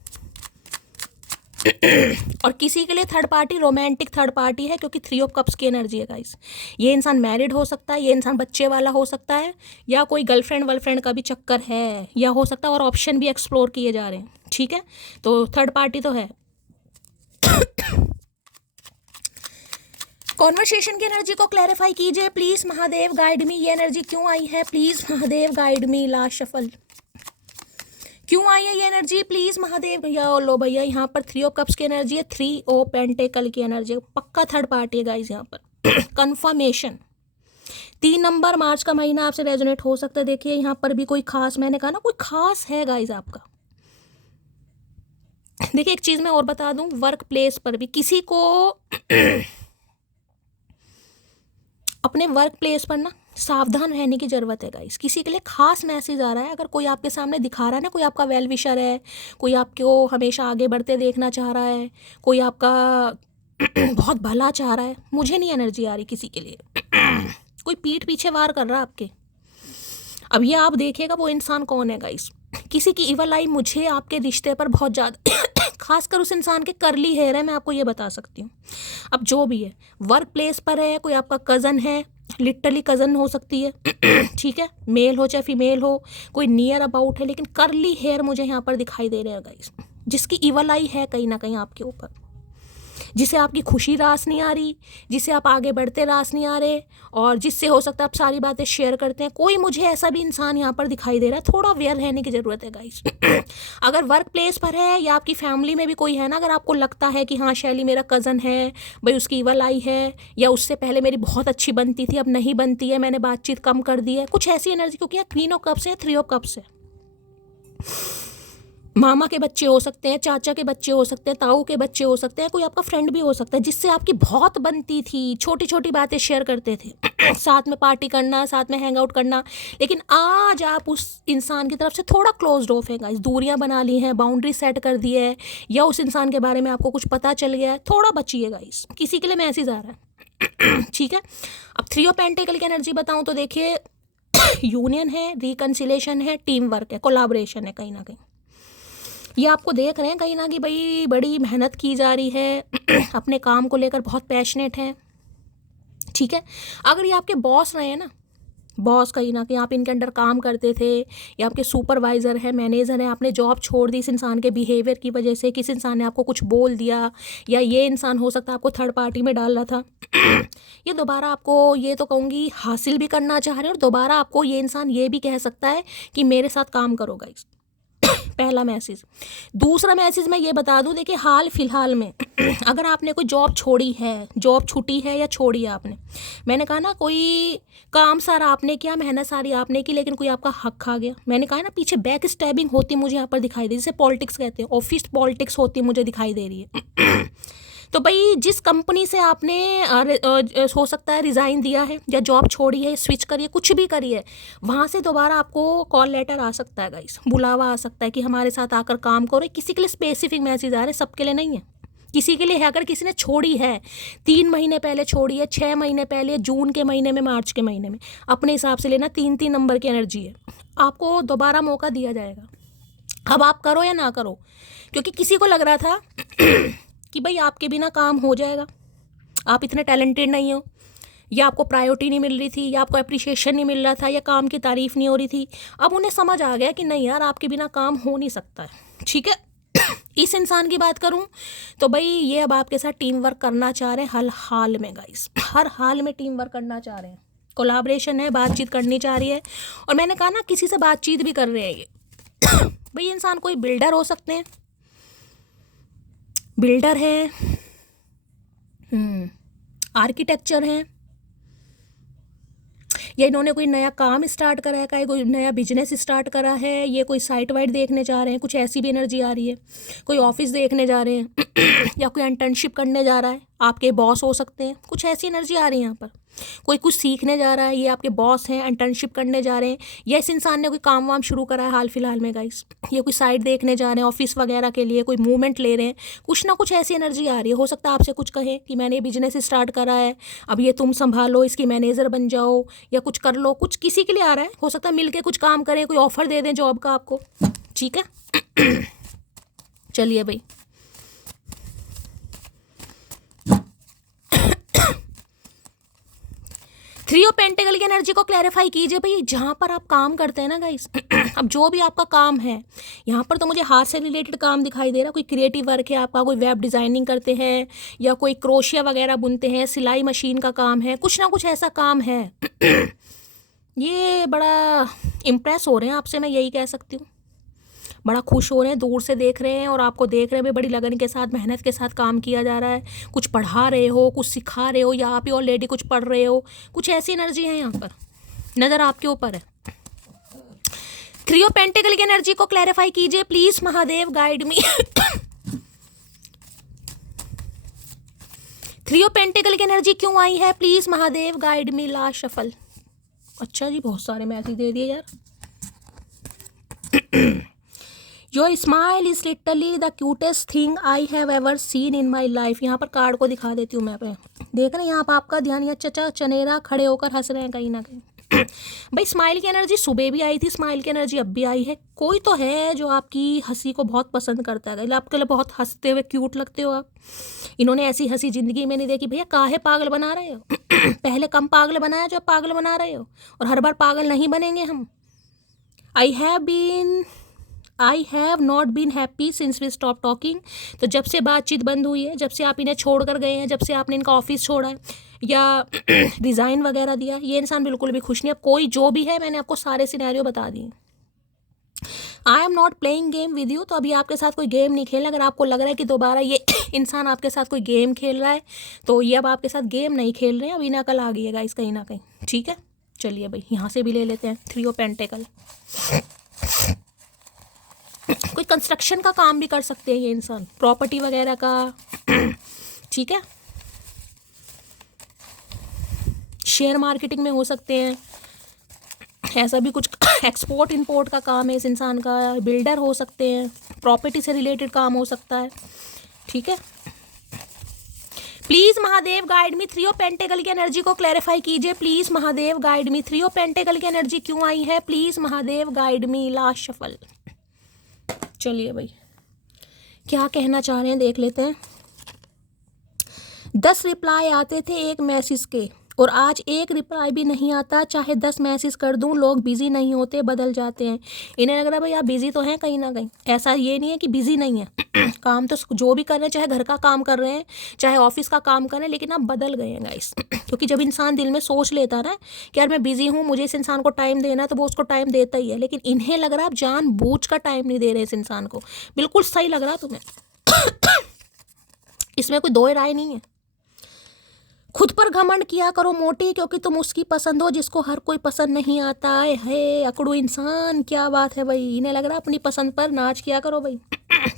और किसी के लिए third party romantic third party है, क्योंकि 3 ऑफ कप्स की एनर्जी है गाइस। ये इंसान मैरिड हो सकता है, ये इंसान बच्चे वाला हो सकता है, या कोई गर्लफ्रेंड वर्लफ्रेंड का भी चक्कर है, या हो सकता है और ऑप्शन भी एक्सप्लोर किए जा रहे हैं, ठीक है। तो थर्ड पार्टी तो है। कॉन्वर्सेशन की एनर्जी को क्लैरिफाई कीजिए प्लीज, महादेव गाइड मी। ये एनर्जी क्यों आई है please, Mahadev guide me. Last shuffle. क्यों आई है ये एनर्जी प्लीज, महादेव भैया। और लो भैया, यहाँ पर 3 ऑफ कप्स की एनर्जी है, 3 ऑफ पेंटेकल की एनर्जी। पक्का थर्ड पार्टी है गाइस यहाँ पर। कंफर्मेशन। 3 नंबर, मार्च का महीना आपसे रेजोनेट हो सकता है। देखिए यहाँ पर भी कोई खास, मैंने कहा ना कोई खास है गाइस आपका। देखिए एक चीज मैं और बता दूं, वर्क प्लेस पर भी किसी को अपने वर्क प्लेस पर ना सावधान रहने की ज़रूरत है गाइस। किसी के लिए खास मैसेज आ रहा है। अगर कोई आपके सामने दिखा रहा है ना, कोई आपका वेल विशर है, कोई आपको हमेशा आगे बढ़ते देखना चाह रहा है, कोई आपका बहुत भला चाह रहा है, मुझे नहीं एनर्जी आ रही किसी के लिए। कोई पीठ पीछे वार कर रहा है आपके। अब ये आप देखिएगा वो इंसान कौन है गाइस। किसी की इवल आई मुझे आपके रिश्ते पर बहुत ज़्यादा खासकर उस इंसान के करली हेयर है, मैं आपको ये बता सकती हूँ। अब जो भी है, वर्क प्लेस पर है, कोई आपका कज़न है, लिटरली कज़न हो सकती है ठीक है, मेल हो चाहे फीमेल हो, कोई नियर अबाउट है, लेकिन करली हेयर मुझे यहाँ पर दिखाई दे रहे हैं गाइस, जिसकी इवल आई है कहीं ना कहीं आपके ऊपर, जिसे आपकी खुशी रास नहीं आ रही, जिसे आप आगे बढ़ते रास नहीं आ रहे, और जिससे हो सकता है आप सारी बातें शेयर करते हैं। कोई मुझे ऐसा भी इंसान यहाँ पर दिखाई दे रहा है, थोड़ा अवेयर रहने की ज़रूरत है गाइस। अगर वर्क प्लेस पर है या आपकी फैमिली में भी कोई है ना, अगर आपको लगता है कि हाँ शैली मेरा कज़न है भाई, उसकी इवल आई है, या उससे पहले मेरी बहुत अच्छी बनती थी अब नहीं बनती है, मैंने बातचीत कम कर दी है, कुछ ऐसी एनर्जी, क्योंकि यहाँ क्वीन ऑफ कप्स है, थ्री ऑफ कप्स है। मामा के बच्चे हो सकते हैं, चाचा के बच्चे हो सकते हैं, ताऊ के बच्चे हो सकते हैं, कोई आपका फ्रेंड भी हो सकता है जिससे आपकी बहुत बनती थी, छोटी छोटी बातें शेयर करते थे, साथ में पार्टी करना, साथ में हैंग आउट करना, लेकिन आज आप उस इंसान की तरफ से थोड़ा क्लोज्ड ऑफ है गाइस, दूरियां बना ली हैं, बाउंड्री सेट कर दी है, या उस इंसान के बारे में आपको कुछ पता चल गया है, थोड़ा बचिए गाइस, किसी के लिए मैसेज आ रहा है ठीक है। अब थ्री ऑफ पेंटिकल की एनर्जी बताऊं तो देखिए यूनियन है, रिकन्सिलेशन है, टीम वर्क है, कोलाब्रेशन है, कहीं ना कहीं ये आपको देख रहे हैं कहीं ना कि भाई बड़ी मेहनत की जा रही है अपने काम को लेकर बहुत पैशनेट हैं, ठीक है। अगर ये आपके बॉस रहे हैं ना, बॉस कहीं ना कहीं आप इनके अंडर काम करते थे, या आपके सुपरवाइज़र है, मैनेजर है, आपने जॉब छोड़ दी इस इंसान के बिहेवियर की वजह से, किसी इंसान ने आपको कुछ बोल दिया, या ये इंसान हो सकता है आपको थर्ड पार्टी में डाल रहा था ये दोबारा आपको, ये तो कहूँगी, हासिल भी करना चाह रहे हैं, और दोबारा आपको ये इंसान ये भी कह सकता है कि मेरे साथ काम करोगा इस पहला मैसेज। दूसरा मैसेज मैं ये बता दूं, देखिए हाल फिलहाल में अगर आपने कोई जॉब छोड़ी है, जॉब छूटी है या छोड़ी है आपने, मैंने कहा ना कोई काम सारा आपने किया, मेहनत सारी आपने की, लेकिन कोई आपका हक खा गया, मैंने कहा ना पीछे बैक स्टैबिंग होती मुझे यहाँ पर दिखाई दे, जिसे पॉलिटिक्स कहते हैं, ऑफिस पॉलिटिक्स होती मुझे दिखाई दे रही है तो भाई जिस कंपनी से आपने हो सकता है रिज़ाइन दिया है, या जॉब छोड़ी है, स्विच करिए, कुछ भी करिए, वहाँ से दोबारा आपको कॉल लेटर आ सकता है गाइस, बुलावा आ सकता है कि हमारे साथ आकर काम करो। किसी के लिए स्पेसिफिक मैसेज आ रहे हैं, सबके लिए नहीं है, किसी के लिए है। अगर किसी ने छोड़ी है 3 महीने पहले छोड़ी है, 6 महीने पहले, जून के महीने में, मार्च के महीने में, अपने हिसाब से लेना, 3 नंबर की एनर्जी है, आपको दोबारा मौका दिया जाएगा। अब आप करो या ना करो, क्योंकि किसी को लग रहा था कि भाई आपके बिना काम हो जाएगा, आप इतने टैलेंटेड नहीं हो, या आपको प्रायोरिटी नहीं मिल रही थी, या आपको अप्रिशिएशन नहीं मिल रहा था, या काम की तारीफ़ नहीं हो रही थी। अब उन्हें समझ आ गया कि नहीं यार आपके बिना काम हो नहीं सकता है, ठीक है। इस इंसान की बात करूं तो भाई ये अब आपके साथ टीम वर्क करना चाह रहे हैं, हर हाल में गाइस, हर हाल में टीम वर्क करना चाह रहे हैं, कोलाब्रेशन है, बातचीत करनी चाह रही है। और मैंने कहा ना किसी से बातचीत भी कर रहे हैं ये भाई इंसान कोई बिल्डर हो सकते हैं, बिल्डर है, आर्किटेक्चर है, या इन्होंने कोई नया काम स्टार्ट करा है, कोई नया बिजनेस स्टार्ट करा है, ये कोई साइट वाइट देखने जा रहे हैं, कुछ ऐसी भी एनर्जी आ रही है, कोई ऑफिस देखने जा रहे हैं या कोई इंटर्नशिप करने जा रहा है, आपके बॉस हो सकते हैं, कुछ ऐसी एनर्जी आ रही है यहाँ पर। कोई कुछ सीखने जा रहा है, ये आपके बॉस हैं, इंटर्नशिप करने जा रहे हैं, या इस इंसान ने कोई काम वाम शुरू करा है हाल फिलहाल में गाइस, ये कोई साइट देखने जा रहे हैं, ऑफिस वगैरह के लिए कोई मूवमेंट ले रहे हैं, कुछ ना कुछ ऐसी एनर्जी आ रही है। हो सकता है आपसे कुछ कहें कि मैंने ये बिजनेस स्टार्ट करा है, अब ये तुम संभालो, इसकी मैनेजर बन जाओ, या कुछ कर लो, कुछ किसी के लिए आ रहा है, हो सकता है मिलके कुछ काम करें, कोई ऑफर दे दें जॉब का आपको, ठीक है चलिए भाई, थ्री ऑफ पेंटिकल की एनर्जी को क्लैरिफाई कीजिए भाई, जहाँ पर आप काम करते हैं ना गाइस अब जो भी आपका काम है, यहाँ पर तो मुझे हाथ से रिलेटेड काम दिखाई दे रहा है, कोई क्रिएटिव वर्क है आपका, कोई वेब डिज़ाइनिंग करते हैं, या कोई क्रोशिया वगैरह बुनते हैं, सिलाई मशीन का काम है, कुछ ना कुछ ऐसा काम है ये बड़ा इम्प्रेस हो रहे हैं आपसे, मैं यही कह सकती हूँ, बड़ा खुश हो रहे हैं, दूर से देख रहे हैं और आपको देख रहे हैं, बड़ी लगन के साथ, मेहनत के साथ काम किया जा रहा है, कुछ पढ़ा रहे हो, कुछ सिखा रहे हो, या आप ही ऑलरेडी कुछ पढ़ रहे हो, कुछ ऐसी एनर्जी है यहाँ पर, नज़र आपके ऊपर है। थ्री ऑफ पेंटिकल की एनर्जी को क्लैरिफाई कीजिए please, Mahadev guide me three of pentacle की एनर्जी क्यों आई है, please Mahadev guide me, last shuffle. अच्छा जी, बहुत सारे मैसेज दे दिए यार your smile is literally the cutest thing I have ever seen in my life. यहाँ पर कार्ड को दिखा देती हूँ मैं अपने, देख रहे हैं यहाँ पर आपका ध्यान, या चचा चनेरा खड़े होकर हंस रहे हैं कहीं ना कहीं भाई स्माइल की एनर्जी सुबह भी आई थी, स्माइल की एनर्जी अब भी आई है। कोई तो है जो आपकी हंसी को बहुत पसंद करता है, आपके लिए बहुत हंसते हुए क्यूट लगते हो आप। इन्होंने ऐसी हंसी ज़िंदगी में नहीं देखी। भैया काहे पागल बना रहे हो? पहले कम पागल बनाया जो अब पागल बना रहे हो, और हर बार पागल नहीं बनेंगे हम। I have not been happy since we stop talking. तो जब से बातचीत बंद हुई है, जब से आप इन्हें छोड़ कर गए हैं, जब से आपने इनका ऑफिस छोड़ा है या रिज़ाइन वगैरह दिया, ये इंसान बिल्कुल भी खुश नहीं। अब कोई जो भी है, मैंने आपको सारे सिनेरियो बता दिए। आई am not playing game with you. तो अभी आपके साथ कोई गेम नहीं खेलना। अगर आपको लग रहा है कि दोबारा ये इंसान आपके साथ कोई गेम खेल रहा है, तो ये अब आपके साथ गेम नहीं खेल रहे हैं। अभी नकल आ गई है गाइस कहीं ना कहीं, ठीक है। चलिए भाई यहाँ से भी ले लेते हैं 3 ऑफ पेंटिकल। कोई कंस्ट्रक्शन का काम भी कर सकते हैं ये इंसान, प्रॉपर्टी वगैरह का, ठीक है। शेयर मार्केटिंग में हो सकते हैं, ऐसा भी कुछ एक्सपोर्ट इंपोर्ट का काम है इस इंसान का। बिल्डर हो सकते हैं, प्रॉपर्टी से रिलेटेड काम हो सकता है, ठीक है। Please Mahadev guide me 3 of pentacle की एनर्जी को क्लैरिफाई कीजिए। Please Mahadev guide me 3 of pentacle की एनर्जी क्यों आई है? Please Mahadev guide me. Last shuffle. चलिए भाई क्या कहना चाह रहे हैं देख लेते हैं। 10 रिप्लाई आते थे एक मैसेज के, और आज एक रिप्लाई भी नहीं आता। चाहे 10 मैसेज कर दूं, लोग बिजी नहीं होते, बदल जाते हैं। इन्हें लग रहा है भाई आप बिजी तो हैं कहीं ना कहीं। ऐसा ये नहीं है कि बिजी नहीं है। काम तो जो भी कर रहे हैं, चाहे घर का काम कर रहे हैं, चाहे ऑफिस का काम कर रहे हैं, लेकिन आप बदल गए हैं गाइस। क्योंकि जब इंसान दिल में सोच लेता है ना कि यार मैं बिजी हूँ, मुझे इस इंसान को टाइम देना है, तो वो उसको टाइम देता ही है। लेकिन इन्हें लग रहा है आप जानबूझ कर टाइम नहीं दे रहे इस इंसान को। बिल्कुल सही लग रहा तुम्हें। इसमें कोई दो राय नहीं है। खुद पर घमंड किया करो मोटी, क्योंकि तुम उसकी पसंद हो जिसको हर कोई पसंद नहीं आता है। अकड़ू इंसान, क्या बात है भाई। इन्हें लग रहा है अपनी पसंद पर नाच किया करो भाई।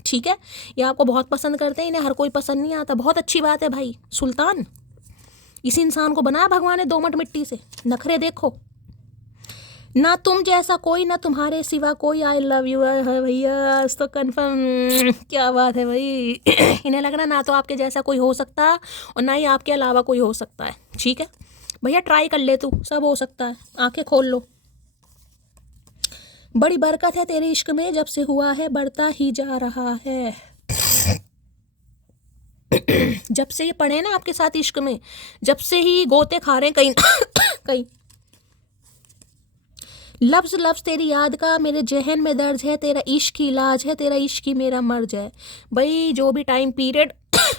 ठीक है, ये आपको बहुत पसंद करते हैं, इन्हें हर कोई पसंद नहीं आता। बहुत अच्छी बात है भाई। सुल्तान, इसी इंसान को बनाया भगवान ने दोमट मिट्टी से। नखरे देखो, ना तुम जैसा कोई, ना तुम्हारे सिवा कोई। आई लव यू है भैया, तो कन्फर्म। क्या बात है भाई। इन्हें लग रहा ना तो आपके जैसा कोई हो सकता और ना ही आपके अलावा कोई हो सकता है, ठीक है भैया। ट्राई कर ले तू, सब हो सकता है। आंखें खोल लो। बड़ी बरकत है तेरे इश्क में, जब से हुआ है बढ़ता ही जा रहा है। जब से ये पड़े ना आपके साथ इश्क में, जब से ही गोते खा रहे हैं कहीं कहीं। लफ्ज़ लफ्ज़ तेरी याद का मेरे जहन में दर्ज है, तेरा इश्क ही इलाज है, तेरा इश्क ही मेरा मर्ज है। भाई जो भी टाइम पीरियड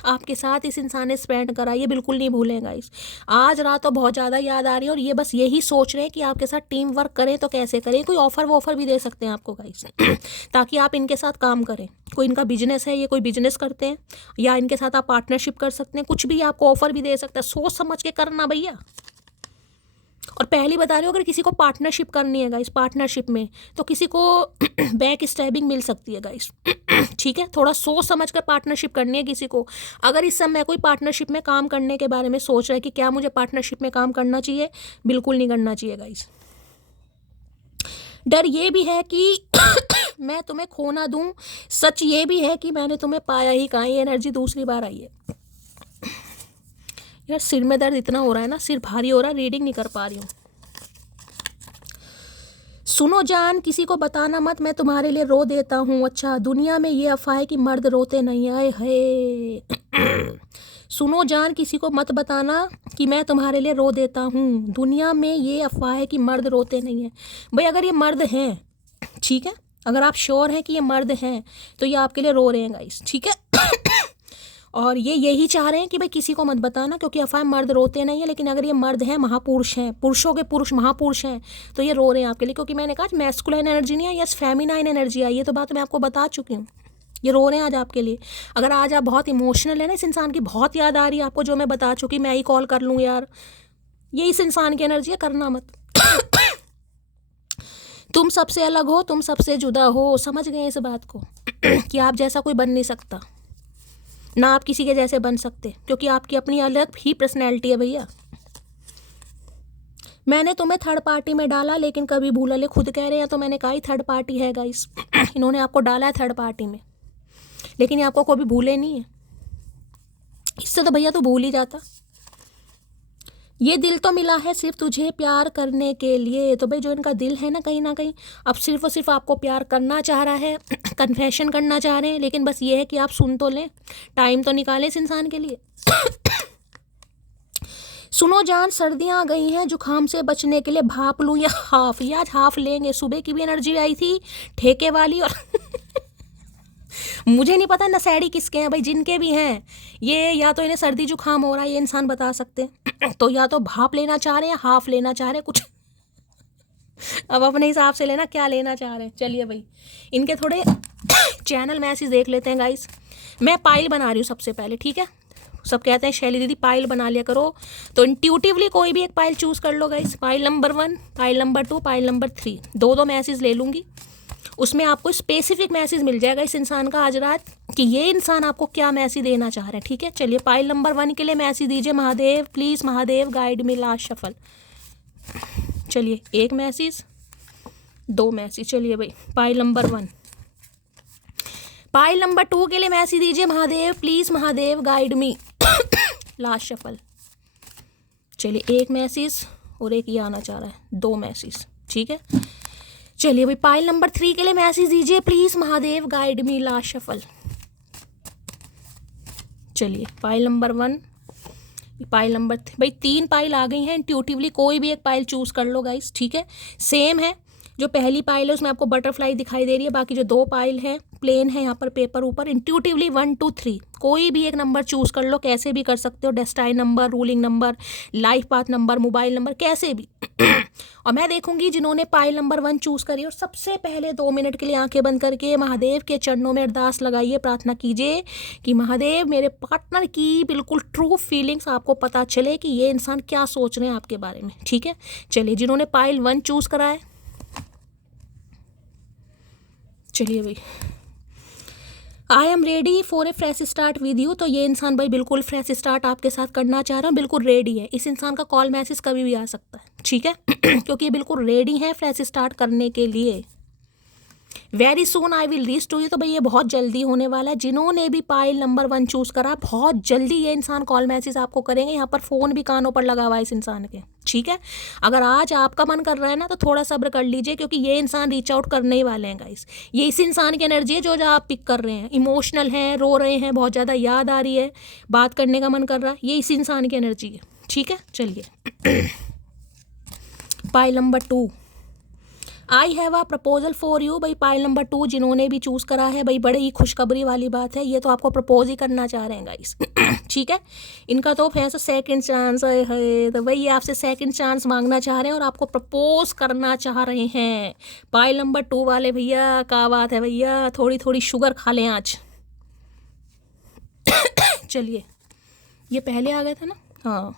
आपके साथ इस इंसान ने स्पेंड करा, ये बिल्कुल नहीं भूलेंगे गाइस। आज रात तो बहुत ज़्यादा याद आ रही है, और ये बस यही सोच रहे हैं कि आपके साथ टीम वर्क करें तो कैसे करें। कोई ऑफ़र भी दे सकते हैं आपको गाइस ताकि आप इनके साथ काम करें। कोई इनका बिजनेस है, ये कोई बिजनेस करते हैं, या इनके साथ आप पार्टनरशिप कर सकते हैं। कुछ भी आपको ऑफ़र भी दे सकता है, सोच समझ के करना भैया। और पहली बता रही हूँ, अगर किसी को पार्टनरशिप करनी है गाइस, पार्टनरशिप में तो किसी को बैक स्टैबिंग मिल सकती है गाइस। ठीक है, थोड़ा सोच समझ कर पार्टनरशिप करनी है किसी को। अगर इस समय कोई पार्टनरशिप में काम करने के बारे में सोच रहा है कि क्या मुझे पार्टनरशिप में काम करना चाहिए, बिल्कुल नहीं करना चाहिए गाइस। डर ये भी है कि मैं तुम्हें खो ना दूँ, सच ये भी है कि मैंने तुम्हें पाया ही कहाँ। ये एनर्जी दूसरी बार आई है यार। सिर में दर्द इतना हो रहा है ना, सिर भारी हो रहा है, रीडिंग नहीं कर पा रही हूँ। सुनो जान, किसी को बताना मत, मैं तुम्हारे लिए रो देता हूँ। अच्छा, दुनिया में ये अफवाह है कि मर्द रोते नहीं आए है। सुनो जान, किसी को मत बताना कि मैं तुम्हारे लिए रो देता हूँ। दुनिया में ये अफवाह है कि मर्द रोते नहीं हैं। भाई अगर ये मर्द हैं, ठीक है, अगर आप श्योर हैं कि ये मर्द हैं, तो ये आपके लिए रो रहे हैं गाइस, ठीक है। और ये यही चाह रहे हैं कि भाई किसी को मत बताना, क्योंकि अफवाह मर्द रोते नहीं है। लेकिन अगर ये मर्द हैं, महापुरुष हैं, पुरुषों के पुरुष महापुरुष हैं, तो ये रो रहे हैं आपके लिए। क्योंकि मैंने कहा मैस्कुलाइन एनर्जी नहीं आई, यस फेमिनाइन एनर्जी आई। ये तो बात मैं आपको बता चुकी हूँ। ये रो रहे हैं आज आपके लिए। अगर आज आप बहुत इमोशनल है ना, इस इंसान की बहुत याद आ रही है आपको, जो मैं बता चुकी, मैं ही कॉल कर लूँ यार, ये इस इंसान की एनर्जी है, करना मत। तुम सबसे अलग हो, तुम सबसे जुदा हो। समझ गए इस बात को कि आप जैसा कोई बन नहीं सकता, ना आप किसी के जैसे बन सकते, क्योंकि आपकी अपनी अलग ही पर्सनैलिटी है भैया। मैंने तुम्हें थर्ड पार्टी में डाला, लेकिन कभी भूला ले। खुद कह रहे हैं तो मैंने कहा ही थर्ड पार्टी है गाइस। इन्होंने आपको डाला है थर्ड पार्टी में, लेकिन ये आपको कभी भूले नहीं है। इससे तो भैया तो भूल ही जाता। ये दिल तो मिला है सिर्फ तुझे प्यार करने के लिए। तो भाई जो इनका दिल है ना कहीं अब सिर्फ और सिर्फ आपको प्यार करना चाह रहा है, कन्फेशन करना चाह रहे हैं, लेकिन बस ये है कि आप सुन तो लें, टाइम तो निकालें इस इंसान के लिए। सुनो जान सर्दियाँ आ गई हैं, जुकाम से बचने के लिए भाप लूँ या हाफ? ये आज हाफ लेंगे, सुबह की भी एनर्जी आई थी ठेके वाली और मुझे नहीं पता नशेड़ी किसके हैं भाई, जिनके भी हैं ये, या तो इन्हें सर्दी जुकाम हो रहा है, ये इंसान बता सकते हैं। तो या तो भाप लेना चाह रहे हैं, हाफ लेना चाह रहे हैं, कुछ अब अपने हिसाब से लेना क्या लेना चाह रहे हैं। चलिए भाई इनके थोड़े चैनल मैसेज देख लेते हैं गाइस। मैं पाइल बना रही हूँ सबसे पहले, ठीक है। सब कहते हैं शैली दीदी पाइल बना लिया करो, तो इंट्यूटिवली कोई भी एक पाइल चूज़ कर लो guys. Pile number 1, pile number 2, pile number 3, दो मैसेज ले लूँगी। उसमें आपको स्पेसिफिक मैसेज मिल जाएगा इस इंसान का आज रात कि ये इंसान आपको क्या मैसेज देना चाह रहे हैं, ठीक है। चलिए पाइल नंबर 1 के लिए मैसेज दीजिए, Mahadev please Mahadev guide me last shuffle. चलिए एक मैसेज, 2 मैसेज। चलिए भाई पाइल नंबर 1। पाइल नंबर 2 के लिए मैसेज दीजिए, Mahadev please Mahadev guide me last shuffle. चलिए एक मैसेज और एक ये आना चाह रहा है, 2 मैसेज, ठीक है। चलिए भाई पाइल नंबर 3 के लिए मैसेज दीजिए, please Mahadev guide me last shuffle. चलिए पाइल नंबर 1, पाइल नंबर भाई 3 पाइल आ गई हैं। इंट्यूटिवली कोई भी एक पाइल चूज़ कर लो गाइस, ठीक है। सेम है, जो पहली पाइल है उसमें आपको बटरफ्लाई दिखाई दे रही है, बाकी जो 2 पाइल हैं प्लेन है, यहाँ पर पेपर ऊपर। इंट्यूटिवली 1 2 3 कोई भी एक नंबर चूज़ कर लो, कैसे भी कर सकते हो, destined number, ruling number, life path number, mobile number, कैसे भी। और मैं देखूंगी जिन्होंने पाइल नंबर 1 चूज़ करी, और सबसे पहले 2 मिनट के लिए आंखें बंद करके महादेव के चरणों में अरदास लगाइए, प्रार्थना कीजिए कि महादेव मेरे पार्टनर की बिल्कुल ट्रू फीलिंग्स आपको पता चले कि ये इंसान क्या सोच रहे हैं आपके बारे में, ठीक है। चलिए जिन्होंने पाइल 1 चूज़ करा है, चलिए भाई I am ready for a fresh start with you. तो ये इंसान भाई बिल्कुल फ्रेश स्टार्ट आपके साथ करना चाह रहा है, बिल्कुल रेडी है। इस इंसान का कॉल मैसेज कभी भी आ सकता है, ठीक है। क्योंकि ये बिल्कुल रेडी है फ्रेश स्टार्ट करने के लिए। Very soon I will reach to you. तो भाई ये बहुत जल्दी होने वाला है। जिन्होंने भी पाइल नंबर 1 चूज़ करा, बहुत जल्दी ये इंसान कॉल मैसेज आपको करेंगे। यहाँ पर फ़ोन भी कानों पर लगा हुआ है इस इंसान के, ठीक है। अगर आज आपका मन कर रहा है ना तो थोड़ा सब्र कर लीजिए, क्योंकि ये इंसान रीच आउट करने ही वाले हैं गाइस। ये इस इंसान की एनर्जी है जो आप पिक कर रहे हैं। इमोशनल हैं, रो रहे हैं, बहुत ज़्यादा याद आ रही है, बात करने का मन कर रहा है, ये इस इंसान की एनर्जी है, ठीक है। चलिए pile number 2, I have a proposal for you. भाई पाइल नंबर 2 जिन्होंने भी चूज़ करा है, भाई बड़ी ही खुशखबरी वाली बात है, ये तो आपको प्रपोज ही करना चाह रहे हैं गाइस। ठीक है, इनका तो फैसला सेकंड चांस है, तो भाई ये आपसे सेकंड चांस मांगना चाह रहे हैं और आपको प्रपोज करना चाह रहे हैं। पाइल नंबर 2 वाले भैया क्या बात है भैया, थोड़ी थोड़ी शुगर खा लें आज। चलिए ये पहले आ गया था ना, हाँ।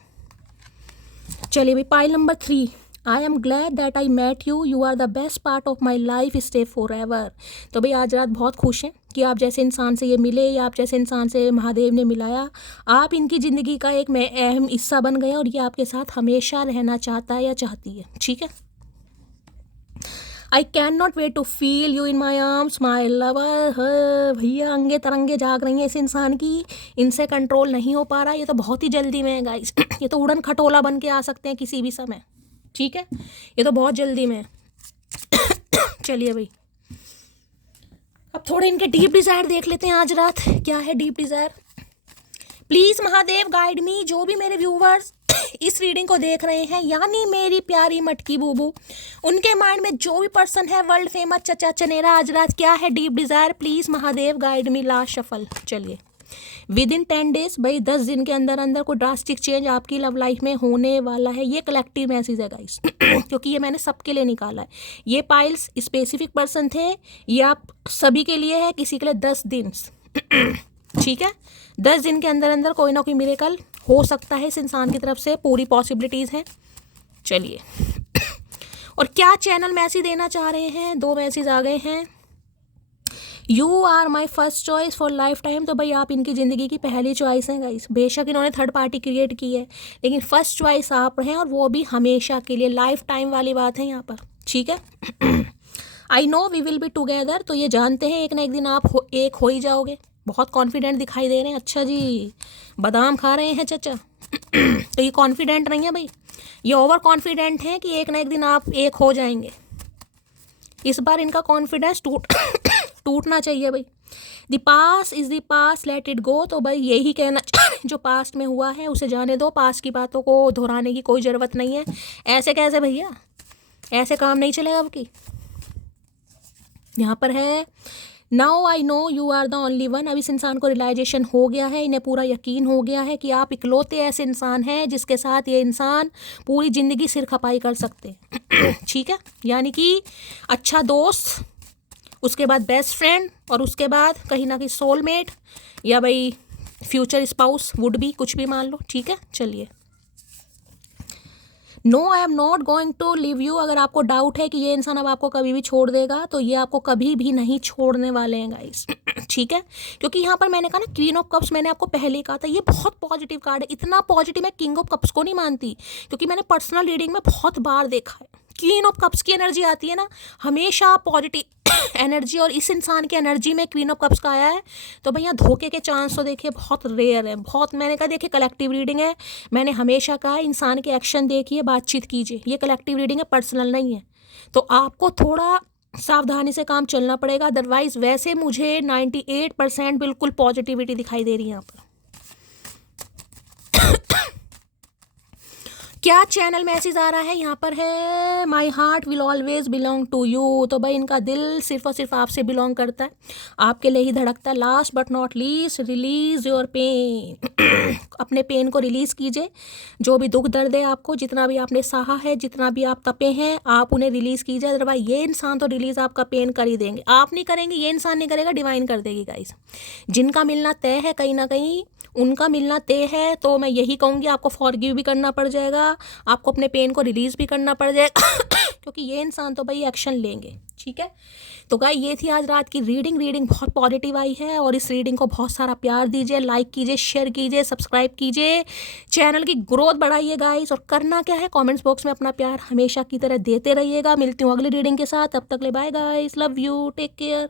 चलिए भाई pile number 3, I am glad that I met you, you are the best part of my life, stay forever. तो भाई आज रात बहुत खुश हैं कि आप जैसे इंसान से ये मिले, या आप जैसे इंसान से महादेव ने मिलाया। आप इनकी ज़िंदगी का एक अहम हिस्सा बन गए और ये आपके साथ हमेशा रहना चाहता है या चाहती है, ठीक है। I can not wait to feel you in my arms my lover. भैया अंगे तरंगे जाग रही हैं इस इंसान की, इनसे कंट्रोल नहीं हो पा रहा। ये तो बहुत ही जल्दी में है गाइस, ये तो उड़न खटोला बन के आ सकते हैं किसी भी समय, ठीक है। ये तो बहुत जल्दी में। चलिए भाई अब थोड़े इनके डीप डिज़ायर देख लेते हैं आज रात क्या है deep desire. Please Mahadev guide मी। जो भी मेरे व्यूवर्स इस रीडिंग को देख रहे हैं, यानी मेरी प्यारी मटकी बूबू, उनके माइंड में जो भी पर्सन है वर्ल्ड फेमस चचा चनेरा, आज रात क्या है deep desire, please Mahadev guide me last shuffle. चलिए विद इन 10 डेज, भाई 10 दिन के अंदर अंदर कोई ड्रास्टिक चेंज आपकी लव लाइफ में होने वाला है। ये कलेक्टिव मैसेज है गाइस, क्योंकि ये मैंने सबके लिए निकाला है। ये पाइल्स स्पेसिफिक पर्सन थे, ये आप सभी के लिए है, किसी के लिए 10 दिन। ठीक है, 10 दिन के अंदर अंदर कोई ना कोई मिरेकल हो सकता है इस इंसान की तरफ से, पूरी पॉसिबिलिटीज़ हैं। चलिए और क्या चैनल मैसेज देना चाह रहे हैं, 2 मैसेज आ गए हैं। You are my first choice for lifetime. तो भाई आप इनकी ज़िंदगी की पहली चॉइस हैं गाइस। बेशक इन्होंने थर्ड पार्टी क्रिएट की है, लेकिन फर्स्ट चॉइस आप हैं, और वो भी हमेशा के लिए, लाइफ टाइम वाली बात है यहाँ पर, ठीक है। I know we will be together. तो ये जानते हैं एक ना एक दिन आप एक हो ही जाओगे, बहुत कॉन्फिडेंट दिखाई दे रहे हैं। अच्छा जी, बादाम खा रहे हैं चाचा। तो ये कॉन्फिडेंट नहीं है भाई, ये ओवर कॉन्फिडेंट है कि एक ना एक दिन आप एक हो जाएंगे। इस बार इनका कॉन्फिडेंस टूटना चाहिए भाई। The pass is the pass, let it go. तो भाई यही कहना जो पास्ट में हुआ है उसे जाने दो, पास्ट की बातों को दोहराने की कोई ज़रूरत नहीं है। ऐसे कैसे भैया, ऐसे काम नहीं चलेगा अब की। यहाँ पर है now I know you are the only one. अब इस इंसान को रियलाइजेशन हो गया है, इन्हें पूरा यकीन हो गया है कि आप इकलौते ऐसे इंसान हैं जिसके साथ ये इंसान पूरी ज़िंदगी सिर खपाई कर सकते हैं। ठीक है, यानी कि अच्छा दोस्त, उसके बाद बेस्ट फ्रेंड, और उसके बाद कहीं ना कहीं सोलमेट या भाई फ्यूचर स्पाउस, वुड बी, कुछ भी मान लो। ठीक है, चलिए। No I am not going to leave you. अगर आपको डाउट है कि ये इंसान अब आपको कभी भी छोड़ देगा, तो ये आपको कभी भी नहीं छोड़ने वाले हैं गाइस। ठीक है, क्योंकि यहाँ पर मैंने कहा ना क्वीन ऑफ कप्स, मैंने आपको पहले ही कहा था ये बहुत पॉजिटिव कार्ड है। इतना पॉजिटिव मैं किंग ऑफ कप्स को नहीं मानती, क्योंकि मैंने पर्सनल रीडिंग में बहुत बार देखा है क्वीन ऑफ कप्स की एनर्जी आती है ना, हमेशा पॉजिटिव एनर्जी, और इस इंसान की एनर्जी में क्वीन ऑफ कप्स का आया है। तो भैया धोखे के चांस तो देखिए बहुत रेयर है, बहुत। मैंने कहा देखिए कलेक्टिव रीडिंग है, मैंने हमेशा कहा इंसान के एक्शन देखिए, बातचीत कीजिए। ये कलेक्टिव रीडिंग है, पर्सनल नहीं है। तो आपको थोड़ा सावधानी से काम चलना पड़ेगा, अदरवाइज वैसे मुझे 98% बिल्कुल पॉजिटिविटी दिखाई दे रही है यहाँ पर। क्या चैनल मैसेज आ रहा है यहाँ पर है my heart will always belong to you. तो भाई इनका दिल सिर्फ और सिर्फ आपसे बिलोंग करता है, आपके लिए ही धड़कता है। Last but not least, release your pain. अपने पेन को रिलीज़ कीजिए, जो भी दुख दर्द है आपको, जितना भी आपने सहा है, जितना भी आप तपे हैं, आप उन्हें रिलीज़ कीजिए। अदरवाइज ये इंसान तो रिलीज़ आपका पेन कर ही देंगे। आप नहीं करेंगे, ये इंसान नहीं करेगा, डिवाइन कर देगी गाइस। जिनका मिलना तय है, कहीं ना कहीं उनका मिलना तय है। तो मैं यही कहूँगी आपको फॉरगिव भी करना पड़ जाएगा, आपको अपने पेन को रिलीज़ भी करना पड़ जाएगा, क्योंकि ये इंसान तो भाई एक्शन लेंगे। ठीक है, तो गाइस ये थी आज रात की रीडिंग बहुत पॉजिटिव आई है, और इस रीडिंग को बहुत सारा प्यार दीजिए, लाइक कीजिए, शेयर कीजिए, सब्सक्राइब कीजिए, चैनल की ग्रोथ बढ़ाइए गाइस। और करना क्या है, कमेंट्स बॉक्स में अपना प्यार हमेशा की तरह देते रहिएगा। मिलती हूँ अगली रीडिंग के साथ, तब तक ले bye guys, love you, take care.